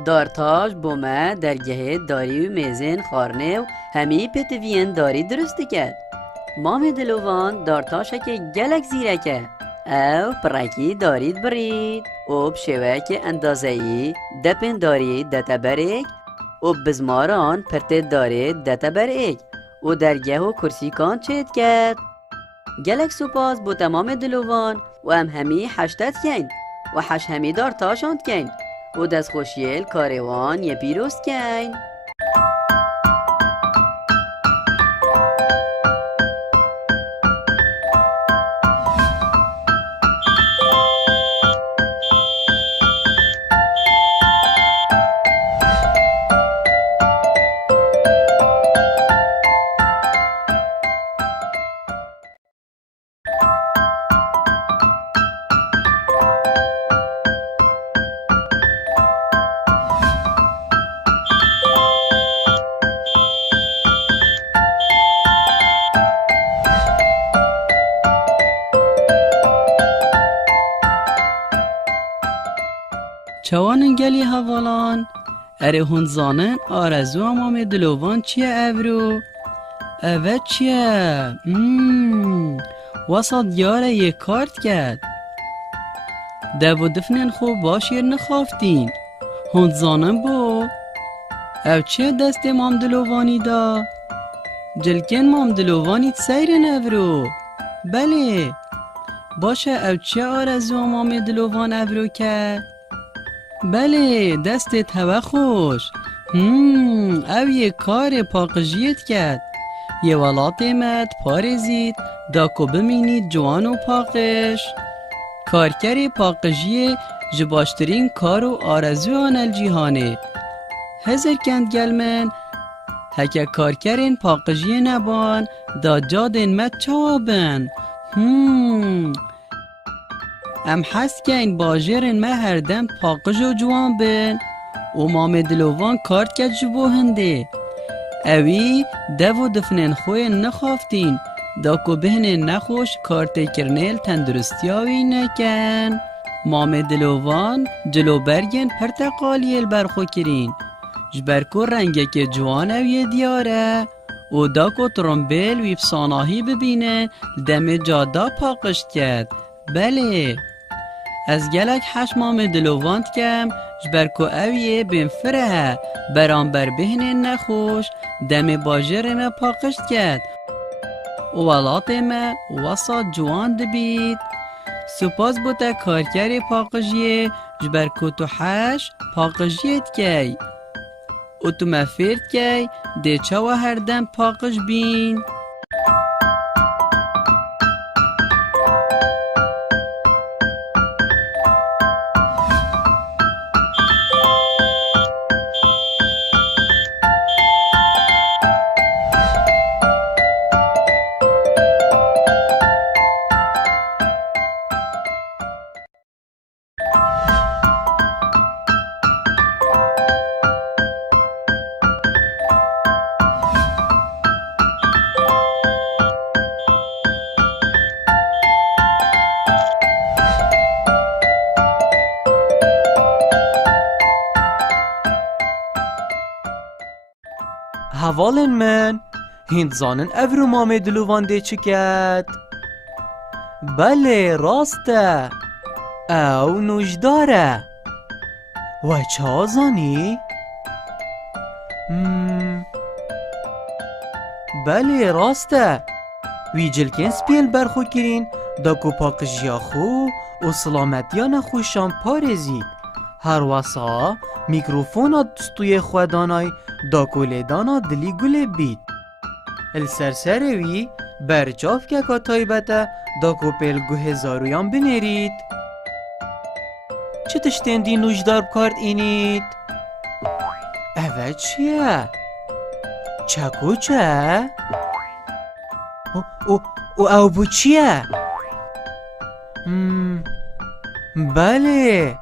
دارتاش بومه درگه داری و میزین خارنه و همی پتوین داری درستی کرد. مام دلوان دارتاشه که گلک زیرکه او پرکی دارید برید و بشوه که اندازهی دپن دارید دتا بریک و بزماران پرتید دارید دتا بریک و درگه و کرسی کان چید کرد. گلک سپاس بو تمام دلوان و هم همی حشتت کن و حش همی دار تاشاند کن و دست خوشیل کاروان یه پیروست کن. چوانن گلی حوالان. اره هون زانن آرزو مام دلوان چیه اورو؟ اوه چیه؟ وسط یاره یه کارت کرد. دو دفنین خوب باشیر نخافتین. هون زانن بو؟ او چه دست مام دلوانی دا؟ جلکن مام دلووانی سیرن افرو. بله باشه او چه آرزو مام دلووان افرو که؟ بله دستت هوا خوش. او یه کار پاقجیت کرد. یه ولات مد پارزید دا کو بمینید جوان و پاقش. کارکر پاقجی جباشترین کار و آرزو آن الجیهانه. هزر کند گلمن هکه کارکرین پاقجی نبان دا جادن مد چوابن. ام حس که این باجرن ما هر دم پاقج و جوان بن و مام دلووان کارت که جبو هنده. اوی دو دفنن خوی نخوافتین دا کو بهنن نخوش کارت کرنیل تندرستیاوی نکن. مام دلووان جلو برگن پرتقالیل برخو کرین جبرکو رنگه که جوان اوی دیاره و دا کو ترمبیل وی بساناهی ببینه دم جادا پاقشت کرد. بله از گلک حش مام دلوواند کم جبرکو اویه بین فره برانبر بهنه نخوش دم باجر ما پاقشت کرد و ولات ما وسط جوان دبید. سپاس بوده کارکر پاقجیه جبرکو تو حش پاقجیت کی و تو مفرد کی ده چاو هر دم پاقش بین. هوالن من هند زانن افرو مام دلووان ده چی کرد؟ بله راسته او نوشداره و چه زانی؟ بله راسته وی جلکن سپیل برخو کرین دا کو پاقجیا خو و سلامتیان خوشان پارزید. هر واسا میکروفونا دستوی خودانای دا کولیدانا دلی گله بید. السرسروی برچاف که که تایبته دا کو پیلگو هزارویان بنیرید. چه تشتندی نوشدار بکارد اینید؟ اوه چیه؟ چکو چه؟ او بو چیه؟ بله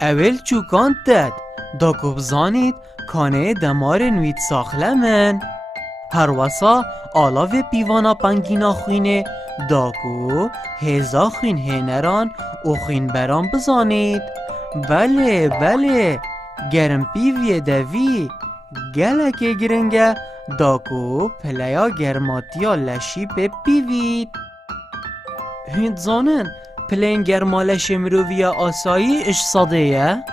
اول چوکان داد دا کو بزانید کانه دمار نوید ساخله من هر واسا آلاو پیوانا پنگینا خوینه دا کو هزا خوین هنران و خوین بران بزانید. بله بله گرم پیوی دوی گلک گرنگه دا کو پلیا گرماتیا لشی پی پیوید. هند زانن پلین گرمالش مرووی آسایی اش صدیه؟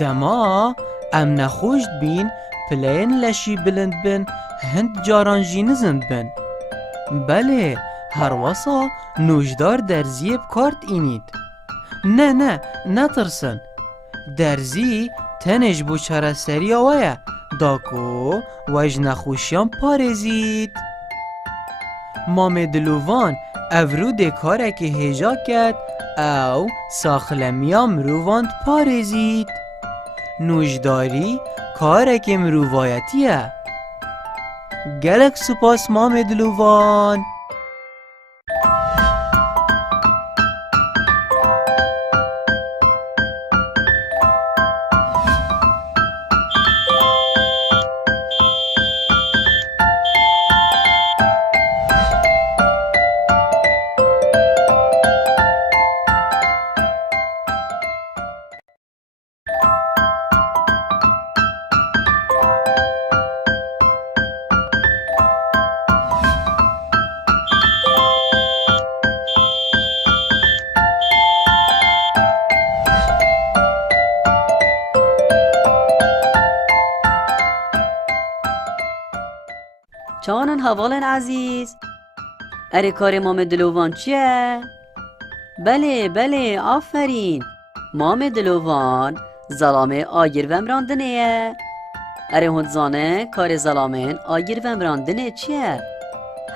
دما ام نخوشت بین پلین لشی بلند بن هند جارانجی نزند بن. بله هر واسا نوشدار درزی بکارت اینید. نه نترسن درزی تنش بو چرا سری آوه داکو وج نخوشیان پارزید. مام دلووان اورو ده کاره که هجا کرد او ساخلمیا مروواند پارزید. نوشداری کاره که مرووایتیه. گلک سپاس مام دلووان. چانن حوالن عزیز؟ اره کار مام دلوان چیه؟ بله آفرین. مام دلوان زلامه آگیر وم راندنه. اره هند زانه کار زلامین آگیر وم راندنه چیه؟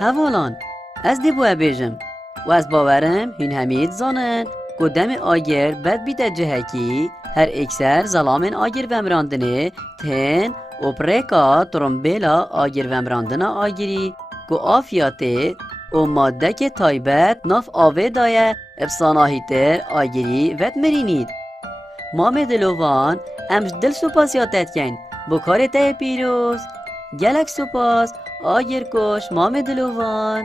حوالان از دی بوه بیجم و از باورم هین همید زانن قدام آگیر بد بیده جهکی هر اکسر زلامین آگیر وم راندنه تن اوپریکا ترمبیلا آگیر وم راندنه آگیری گو آفیاته او ماده که تایبت ناف آوه دایه افساناهی تر آگیری وید مرینید. مام دلوان امش دل سپاسیاتت کن بو کار ته پیروز. گلک سپاس آگیر کش مام دلوان.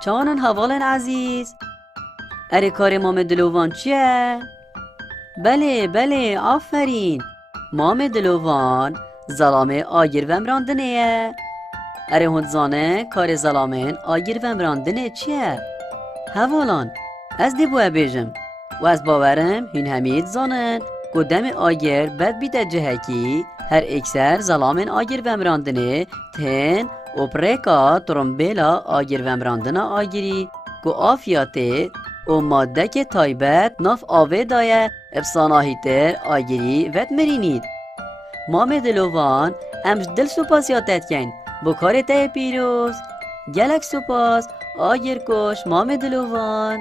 چانن حوالن عزیز؟ اره کار مام دلوان چیه؟ بله آفرین. مام دلوان زلامه آگیر وم راندنه. اره هند زانه کار زلامین آگیر وم راندنه چیه؟ حوالان از دی بوه بیجم و از باورم هین همید زانن قدام آگیر بد بیده جهکی هر اکسر زلامین آگیر وم راندنه تن اوپریکا ترمبیلا آگیر وم راندنه آگیری گو آفیاته او ماده که تایبت ناف آوه دایه افساناهی تر آگیری وید مرینید. مام دلوان امش دل سپاسیاتت کن بو کار ته پیروز. گلک سپاس آگیر کش مام دلوان.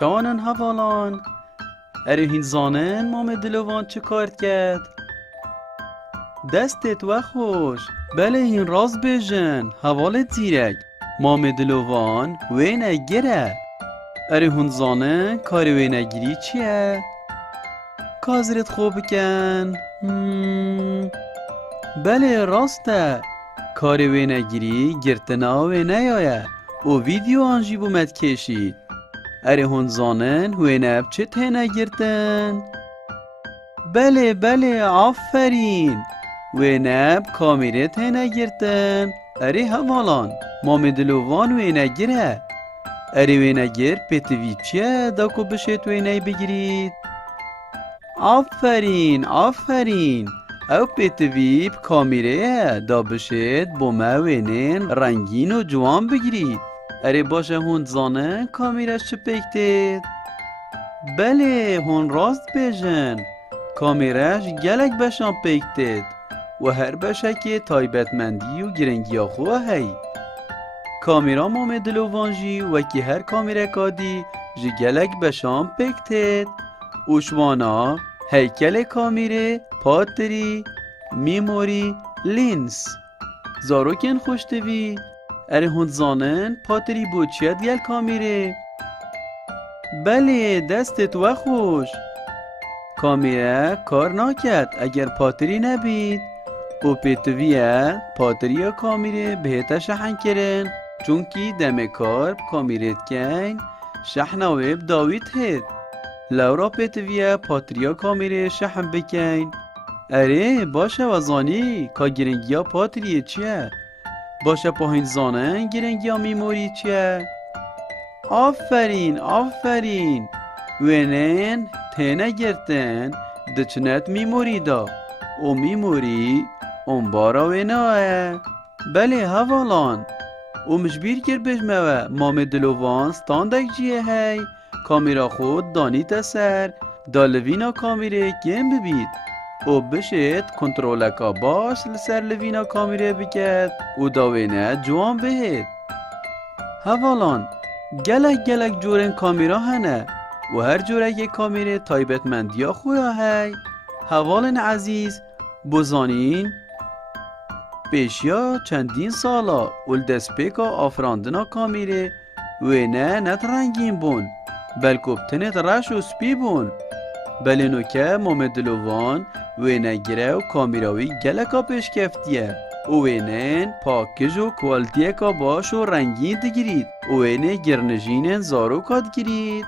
چانن حوالان؟ اره هین زانن مام دلوان چه کار کرد؟ دستت و خوش. بله هین راز بیجن حوالت زیرک. مام دلوان وینه گره. اره هون زانن کار وینه گیری چیه؟ کازرت خوب کن. بله راسته. کار وینه گیری گرتنا وینه یایه او ویدیو آنجی بومد کشید. اره هون زانن وینه چه تینه گرتن؟ بله آفرین. وینه کامیره تینه گرتن. اره حوالان مام دلوان وینه گره. اره وینه گر پتوی چیه داکو بشید وینه بگیرید؟ آفرین او پتوی کامیره دا بشید بومه وینین رنگین و جوان بگیرید. اره باشه هون زانه کامیرش چه پیکتید؟ بله هون راست بیجن. کامیرش گلک بشان پیکتید و هر بشه که تایبتمندی و گرنگی خواه هی. کامیرا مام دلوانجی و که هر کامیره کادی جی گلک بشان پیکتید. اوشوانا هیکل کامیره پاتری میموری لینس زاروکن خوشتوی. اره هند زانن پاتری بوچیت گل کامیره. بله دستت و خوش. کامیره کار ناکد اگر پاتری نبید. او پیتویه پاتری کامیره بهتا شحن کرن چونکی دم کار کامیرت کن شحن ویب داوید هید. لورا پیتویه پاتریا کامیره شحن بکن. اره باشه وزانی که گرنگی ها پاتریه چیه؟ باشه پاهین زانن گرنگی ها میموری چیه؟ آفرین وینین تینه گرتن دچنت میموری دا و میموری اون بارا ویناه. بله هوالان و مجبیر کرد بجمه مام دلوان ستاندک جیه هی کامیرا خود دانیت سر دالوینا کامیره گیم ببید و بشید کنترولکا باش لسر لوینا کامیره بکد و داوینه جوان بهید. هوالان گلک جورن کامیرا هنه و هر جوره که کامیره تایبتمندیا خویا هی. هوالن عزیز بزانین پیشیا چندین سالا ول دسپیکا آفراندنا کامیره و نه نترنگین بون بلکه بتنت رش و سپی بون. بلینو که مامدلوان و نگیره و کامیراوی گلکا پیش کفتیه و اینن پاکج و کوالتیه کا باش و رنگین دگیرید و اینه گرنجینن زارو کاد گیرید.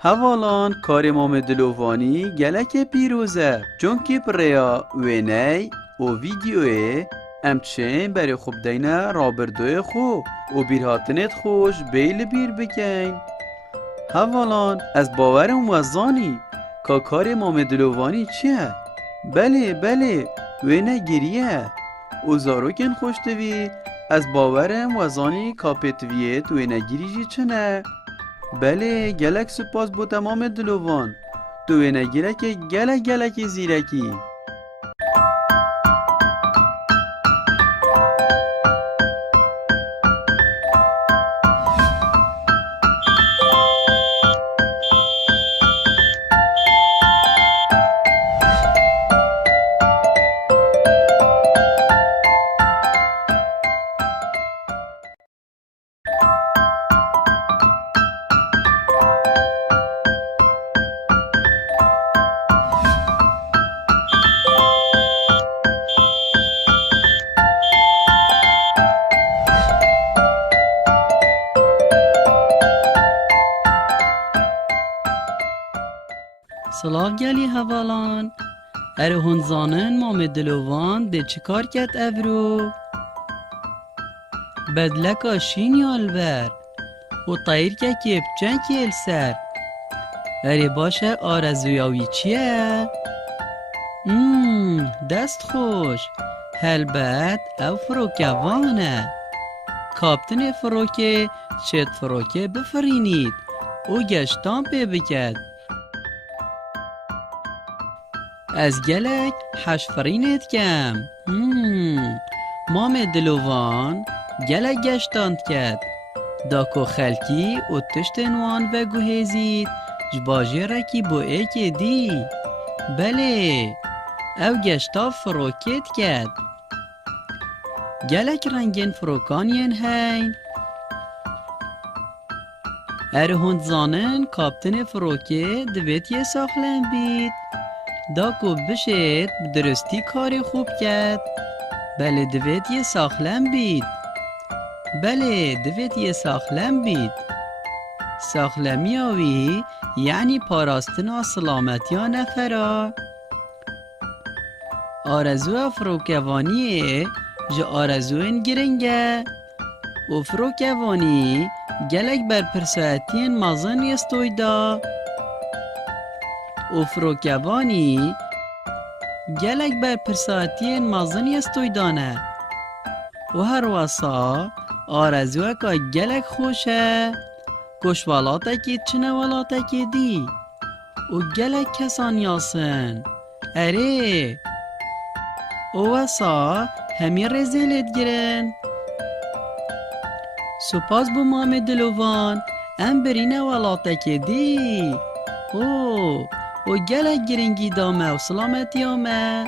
هوالان کار مامدلوانی گلک پیروزه چون که پریا و اینه و ویدیوه امچین برای خوب دینه رابردوی خو و بیرهاتنت خوش بیل بیر بکن. هوالان از باورم وزانی که کار مامدلوانی چیه؟ بله وینه گریه و زاروکن خوشتوی از باورم وزانی کاپتویت وینه گریجی چنه؟ بله گلک سپاس بو تمام دلوان تو وینه گیره که گلک زیرکی. سلاف گلی هوالان اره هنزانن مام دلوان ده چه کار کت افرو بدلکا شین یالبر و طایر که کپچن کل سر اره باشه آرزویاوی چیه؟ دست خوش هلبت او فروکه وانه کاپتن فروکه چت فروکه بفرینید و گشتان پی بکد از گلک حشفرینت کم. مام دلوان گلک گشتاند کد داکو خلکی و تشتنوان و گوهزید جباجه رکی بو ایک دی. بله او گشتا فروکت کد گلک رنگین فروکانین هین اره هند زانن کاپتن فروکه دویت یه ساخلن بید داکو بشید بدرستی کاری خوب کرد. بله دوید یه ساخلم بید ساخلمی آوی یعنی پاراستنا سلامتی ها نفرا آرزو فروکوانیه جا آرزوین گرنگه و فروکوانی گلک بر پرسایتین مازن یستوی دا و فروکوانی گلک بر پرساتین مازن یستوی دانه و هر واسا آرزوه که گلک خوشه کشوالاته که چنه والاته که دی و گلک کسان یاسن اره و واسا همی رزیلت گرن. سپاس بو مام دلوان ام برینه والاته که دی و گلک گرنگی دامه و سلامتی آمه.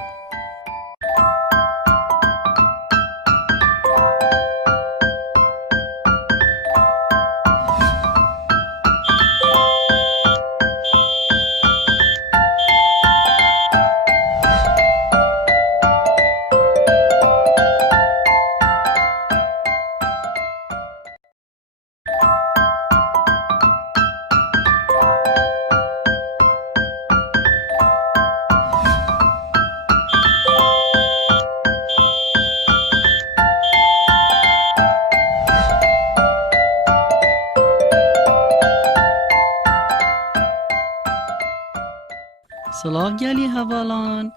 سلاف گلی هوالان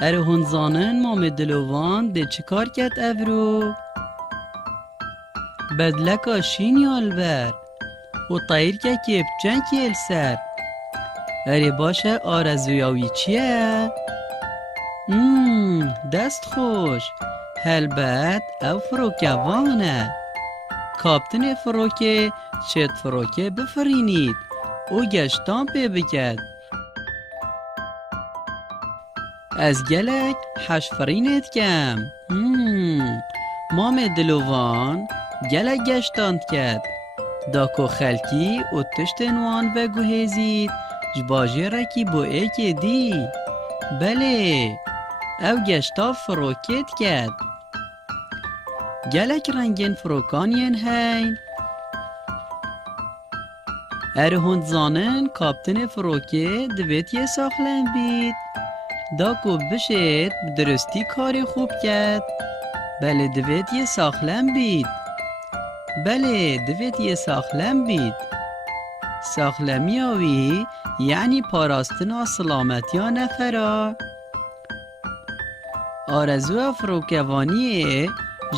اره هون زانن مام دلوان ده چکار کت افرو بدلکا شینی البر و طایر که بچن کل سر اره باشه آرزویاوی چیه؟ دست خوش هلبت او فروکوانه کاپتن فروکه چت فروکه بفرینید او گشتان پی بکد از گلک حش فرینت کم مام دلوان گلک گشتاند کد داکو خلکی و تشتنوان و گوهزید جباجه رکی بو ایک دی بله او گشتا فروکت کد گلک رنگین فروکانین هین اره هند زانن کاپتن فروکه دویت یه ساخلن بید داکو بشید بدرستی کاری خوب کرد بله دویت یه ساخلن بید بله دویت یه ساخلن بید ساخلمی آوی یعنی پاراستنا سلامتی ها نفرا آرزو فروکوانیه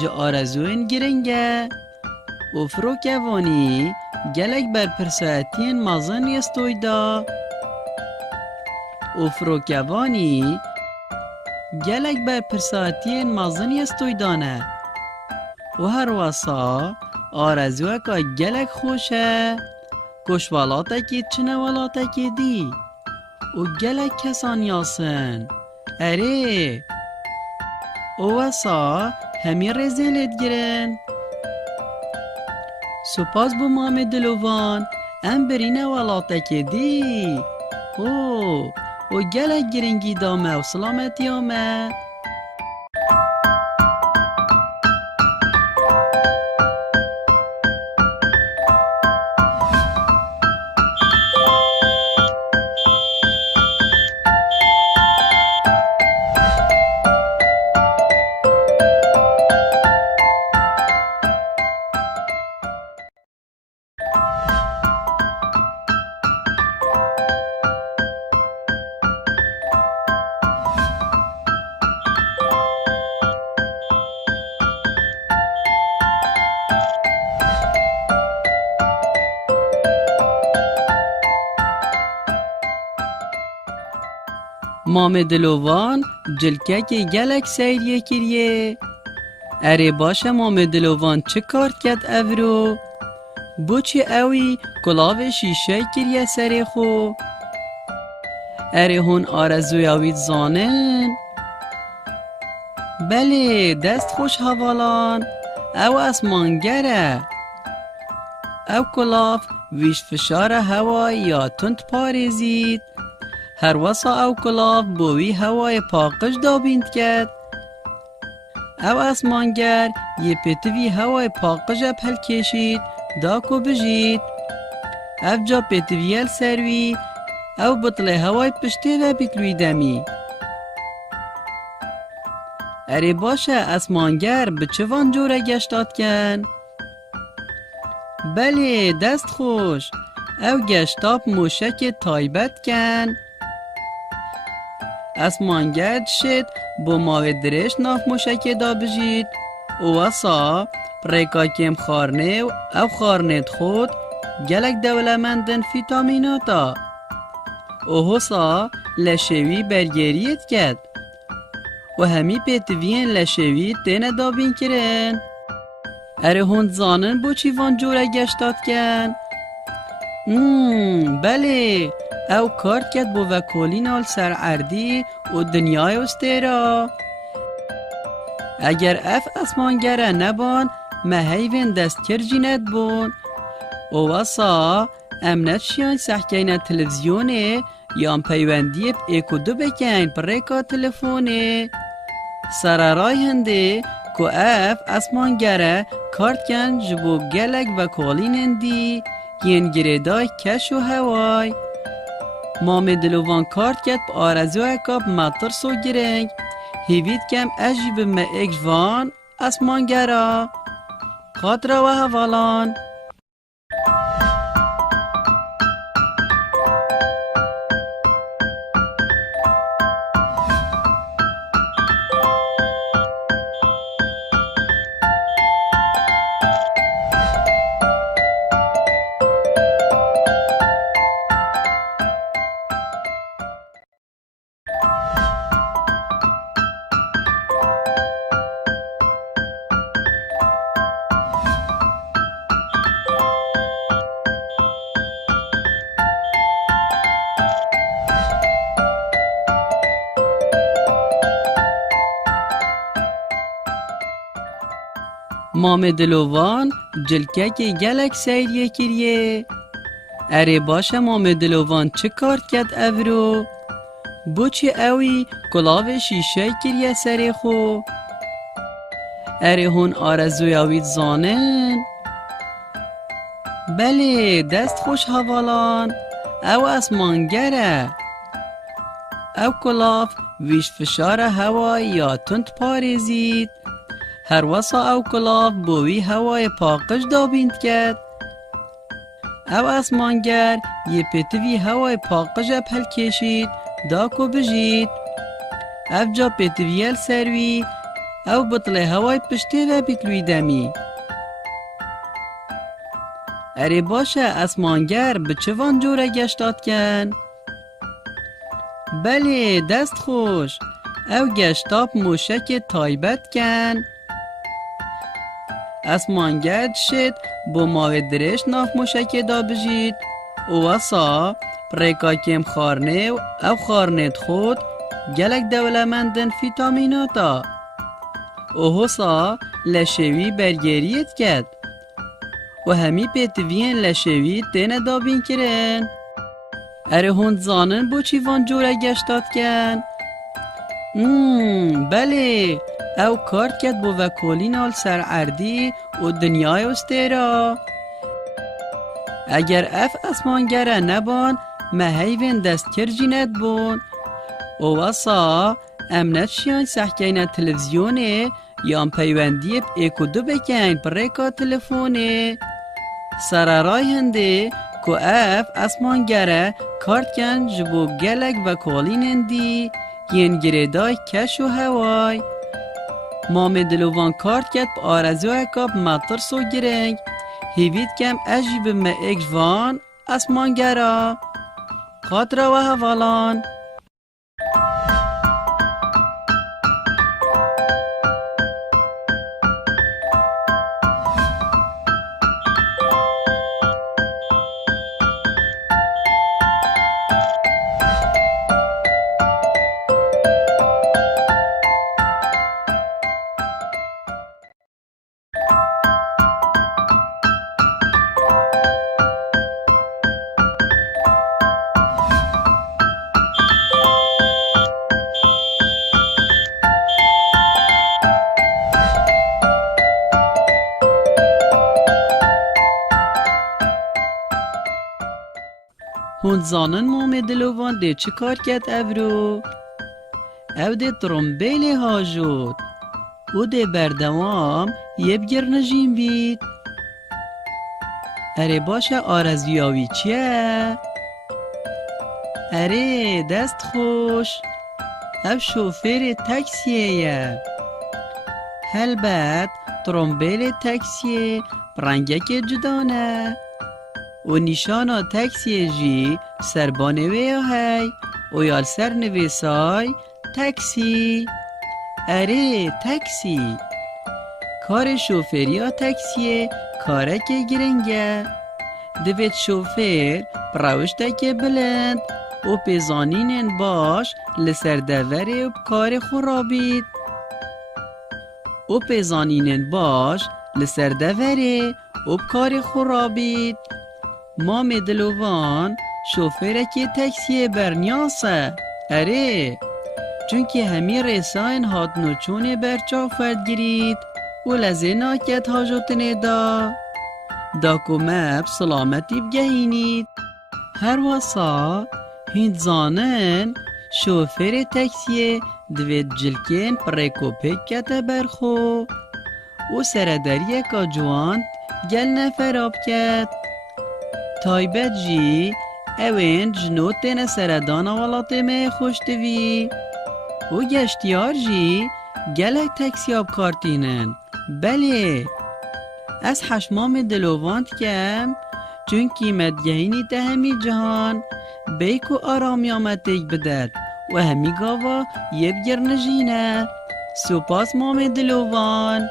جا آرزوین گرنگه و فروکوانی گلک بر پرسایتین مازن یستوی دا و فروکوانی گلک بر پرسایتین مازن یستوی دانه و هر واسا آرزوه که گلک خوشه کشوالاته که چنه والاته که دی و گلک کسان یاسن اره و واسا همی رزیلت گرن سپاس بو مام دلوان ام برینه والاته که دی و گلک گرنگی دامه و سلامتی آمه مام دلوان جلکه که گلک سیریه کریه اره باشه مام دلوان چه کارت کد افرو بوچی اوی کلاو شیشه کریه سری خو اره هون آرزوی اوید زانن بله دست خوش حوالان او اسمانگره او کلاو ویش فشار هوا یا تند پارزید هر واسا او کلاف بوی هوای پاقش دابیند کرد او اسمانگر یه پتوی هوای پاقش پل کشید داکو بجید او جا پتویل سروی او بطل هوای پشتی و بکلوی دمی اره باشه اسمانگر به چوان جوره گشتاد کن بله دست خوش او گشتاب موشک تایبت کن اسمانگرد شد با ماوی درش ناف موشک دا بجید و واسا پریکاکیم خارنه و او خارنت خود گلک دولمندن فیتامیناتا و حسا لشوی برگریت کرد و همی پیتوین لشوی تینه دابین کرن اره هند زانن بو چیوان جوره گشتاد کن بله او کارت کد بو وکولین آل سرعردی و دنیای استیرا اگر اف اسمانگره نبان مهیوین دست کرجینت بون و واسا امنت شیان سحکین تلویزیونه یا پیوندی ایکو دو بکن پریکا تلفونه سرارای هنده که اف اسمانگره کارت کن جبو گلک وکولین هندی ین گریدای کش و هوای مام دلوان کارت کد با آرزو اکاب مطر سو گرنگ هیوید کم اجیب ما اکوان اسمانگرا خاطر و حوالان مام دلوان جلکه که گلک سیریه کریه. اره باشه مام دلوان چه کار کرد اورو؟ بوچی اوی کلاو شیشه کریه سری خو؟ اره هون آرزوی اوید زانن؟ بله دست خوش حوالان، او اسمانگره. او کلاف ویش فشار هوای یا تند پارزید. هر وسا او کلاف بوی هوای پاقش دابیند کرد. او اسمانگر یه پتوی هوای پاقش پل کشید داکو بجید. او جا پتویل سروی او بطل هوای پشتی و بیتلوی دمی. اره باشه اسمانگر به چه وان جوره گشتاد کن؟ بله دست خوش، او گشتاب موشک تایبت کن. اسمانگر شد با ماه درش ناف موشک دا بجید. او واسا پریکا کم خارنه و او خارنه خود گلک دولمندن فیتامیناتا. او حسا لشوی برگریت کرد و همی پیتوین لشوی تینه دابین کرن. اره هند زانن بو چی وان جوره گشتاد کن؟ بله او کارت کرد بو وکولین آل سرعردی و دنیای استیرا. اگر اف اسمانگره نبان مهیوین دست کرجینت بون. او واسا امنت شیان سحکین تلویزیونه یا پیوندی ایکو دو بکن پریکا تلفونه. سرارای هنده که اف اسمانگره کارت کن جبو گلک و کالین هندی ین گریدای کش و هوای. مام دلوان کارت کت با آرزو کاب مطر سو گرنگ هیوید کم اجیب ما اکجوان اسمانگره خاطر و حوالان. هون زانن مام دلوان ده چه کار کرد اورو؟ او ده ترمبیل هاجود او ده بردوام یه بگر نجیم بید. اره باشه آرزویاوی چیه؟ اره دست خوش، او شوفر تاکسیه. البته ترمبیل تاکسیه رنگه که جدانه و نیشانا تاکسی جی سربانوی هی و یال سر نویسای تاکسی. اره تاکسی کار شوفری ها تاکسیه کاره که گرنگه. دوید شوفر پروشته که بلند و پیزانین باش لسر دوره و کار خورابید. و پیزانین باش لسر دوره و کار خورابید. مام دلوان شوفره که تاکسی برنیاسه. اره چونکه همی رساین هات نوچون برچاو فرد گرید و لزه ناکت حاجتنه دا کمب سلامتی بگهینید. هر واسا هند زانن شوفر تاکسی دوید جلکین پریکو پکت برخو و سردریه که جوان گل نفراب کت. تایبت جی اوین جنوتن سردان والاته می خوشتوی و گشتیار جی گلک تکسیاب کارتینن. بله از حشمام دلوانت کم چونکی مدگهینی ده همی جهان بیک و آرامی آمدک بدد و همی گاوا یه بگر نجینه. سپاس مام دلوان.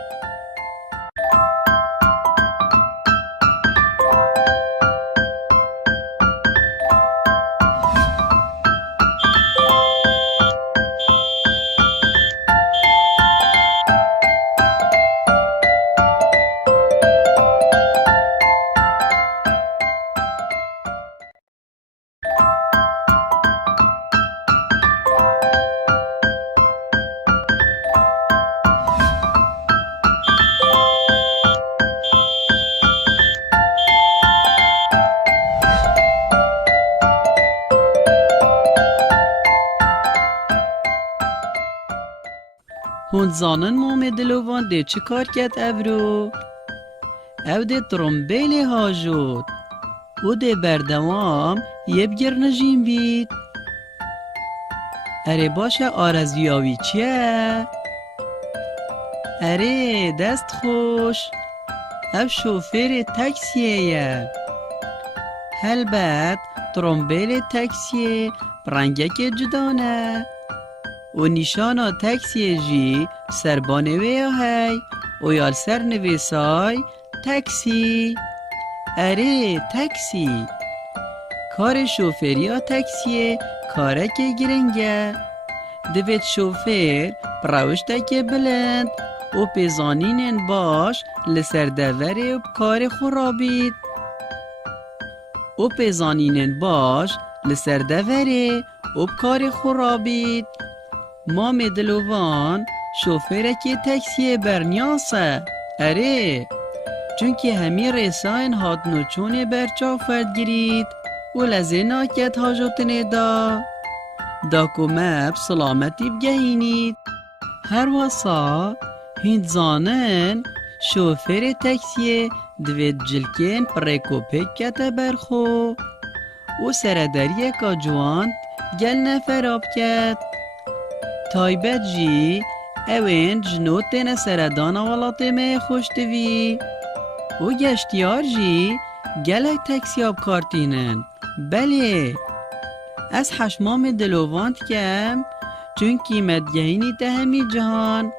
هون زانن مام دلوان ده چه کار کرد ابرو؟ او ده ترمبیل هاجود و ده بردوام یه بگر نجیم بید. اره باشه آرزویاوی چیه؟ اره دست خوش، او شوفر تاکسیه. البته ترمبیل تاکسی رنگک جدانه و نیشانا تاکسی جی سربانوی هی و یال سر نویسای تاکسی. اره تاکسی کار شوفری ها تاکسیه کاره که گرنگه. دوید شوفر براوشته که بلند و پیزانین باش لسر دوره و کار خورابید. و پیزانین باش لسر دوره و کار خورابید. مام دلوان شوفر که تاکسی برنیاسه. اره چونکه همی رساین هات نوچون برچا فرد گرید و لزه ناکت حاجتنه دا کمب سلامتی بگهینید. هر واسا هند زانن شوفر تاکسی دوید جلکین پریکو پکت برخو و سردریه که جوان گل نفراب کت. تایبت جی اوین جنوتن سردان ولات می خوشتوی و گشتیار جی گلک تاکسی آب کارتینن. بله از حشمام دلوانت کم چون قیمت گهینی ده همی جهان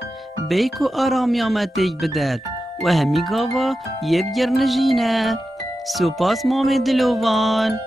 بیک و آرامی آمدک بدد و همی گاوا یه بگر نجینه. سپاس مام دلوان.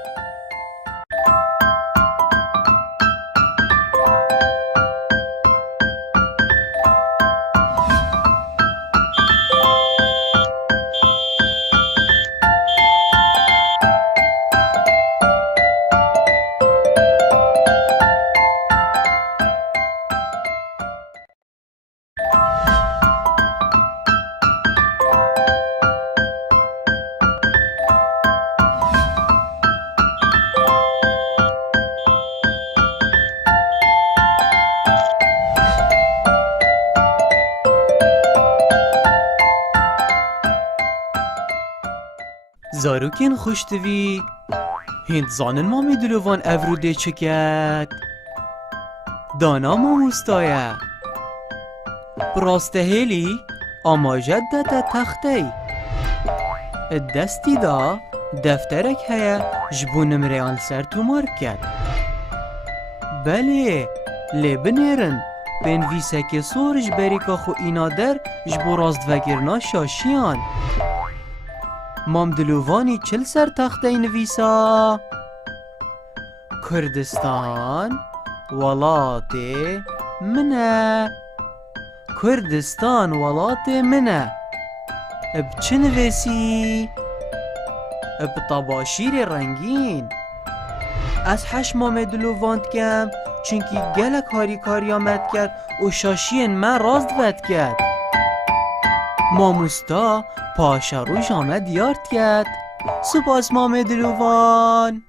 زاروکین خوشتوی هند زانن مامی دلوان افرو ده چکت دانا ماموستایه براسته هیلی اما جدت تختی دستی دا دفترک هیا جبو نمریان سر تو مارکت. بله لی بنیرن بنویسه که سورج بریکا خو اینا در جبو راست وگرنا شاشیان. مام دلووانی چل سر تخته نویسا؟ کردستان ولات منه. کردستان ولات منه. بچه نویسی؟ بطباشیر رنگین. از حش مام دلوواند کم چونکی گلک هاری کاری آمد کرد و شاشین من راست ود کرد. ماموستا پاشا رو جامد یارد کرد. سپاس مام دلووان.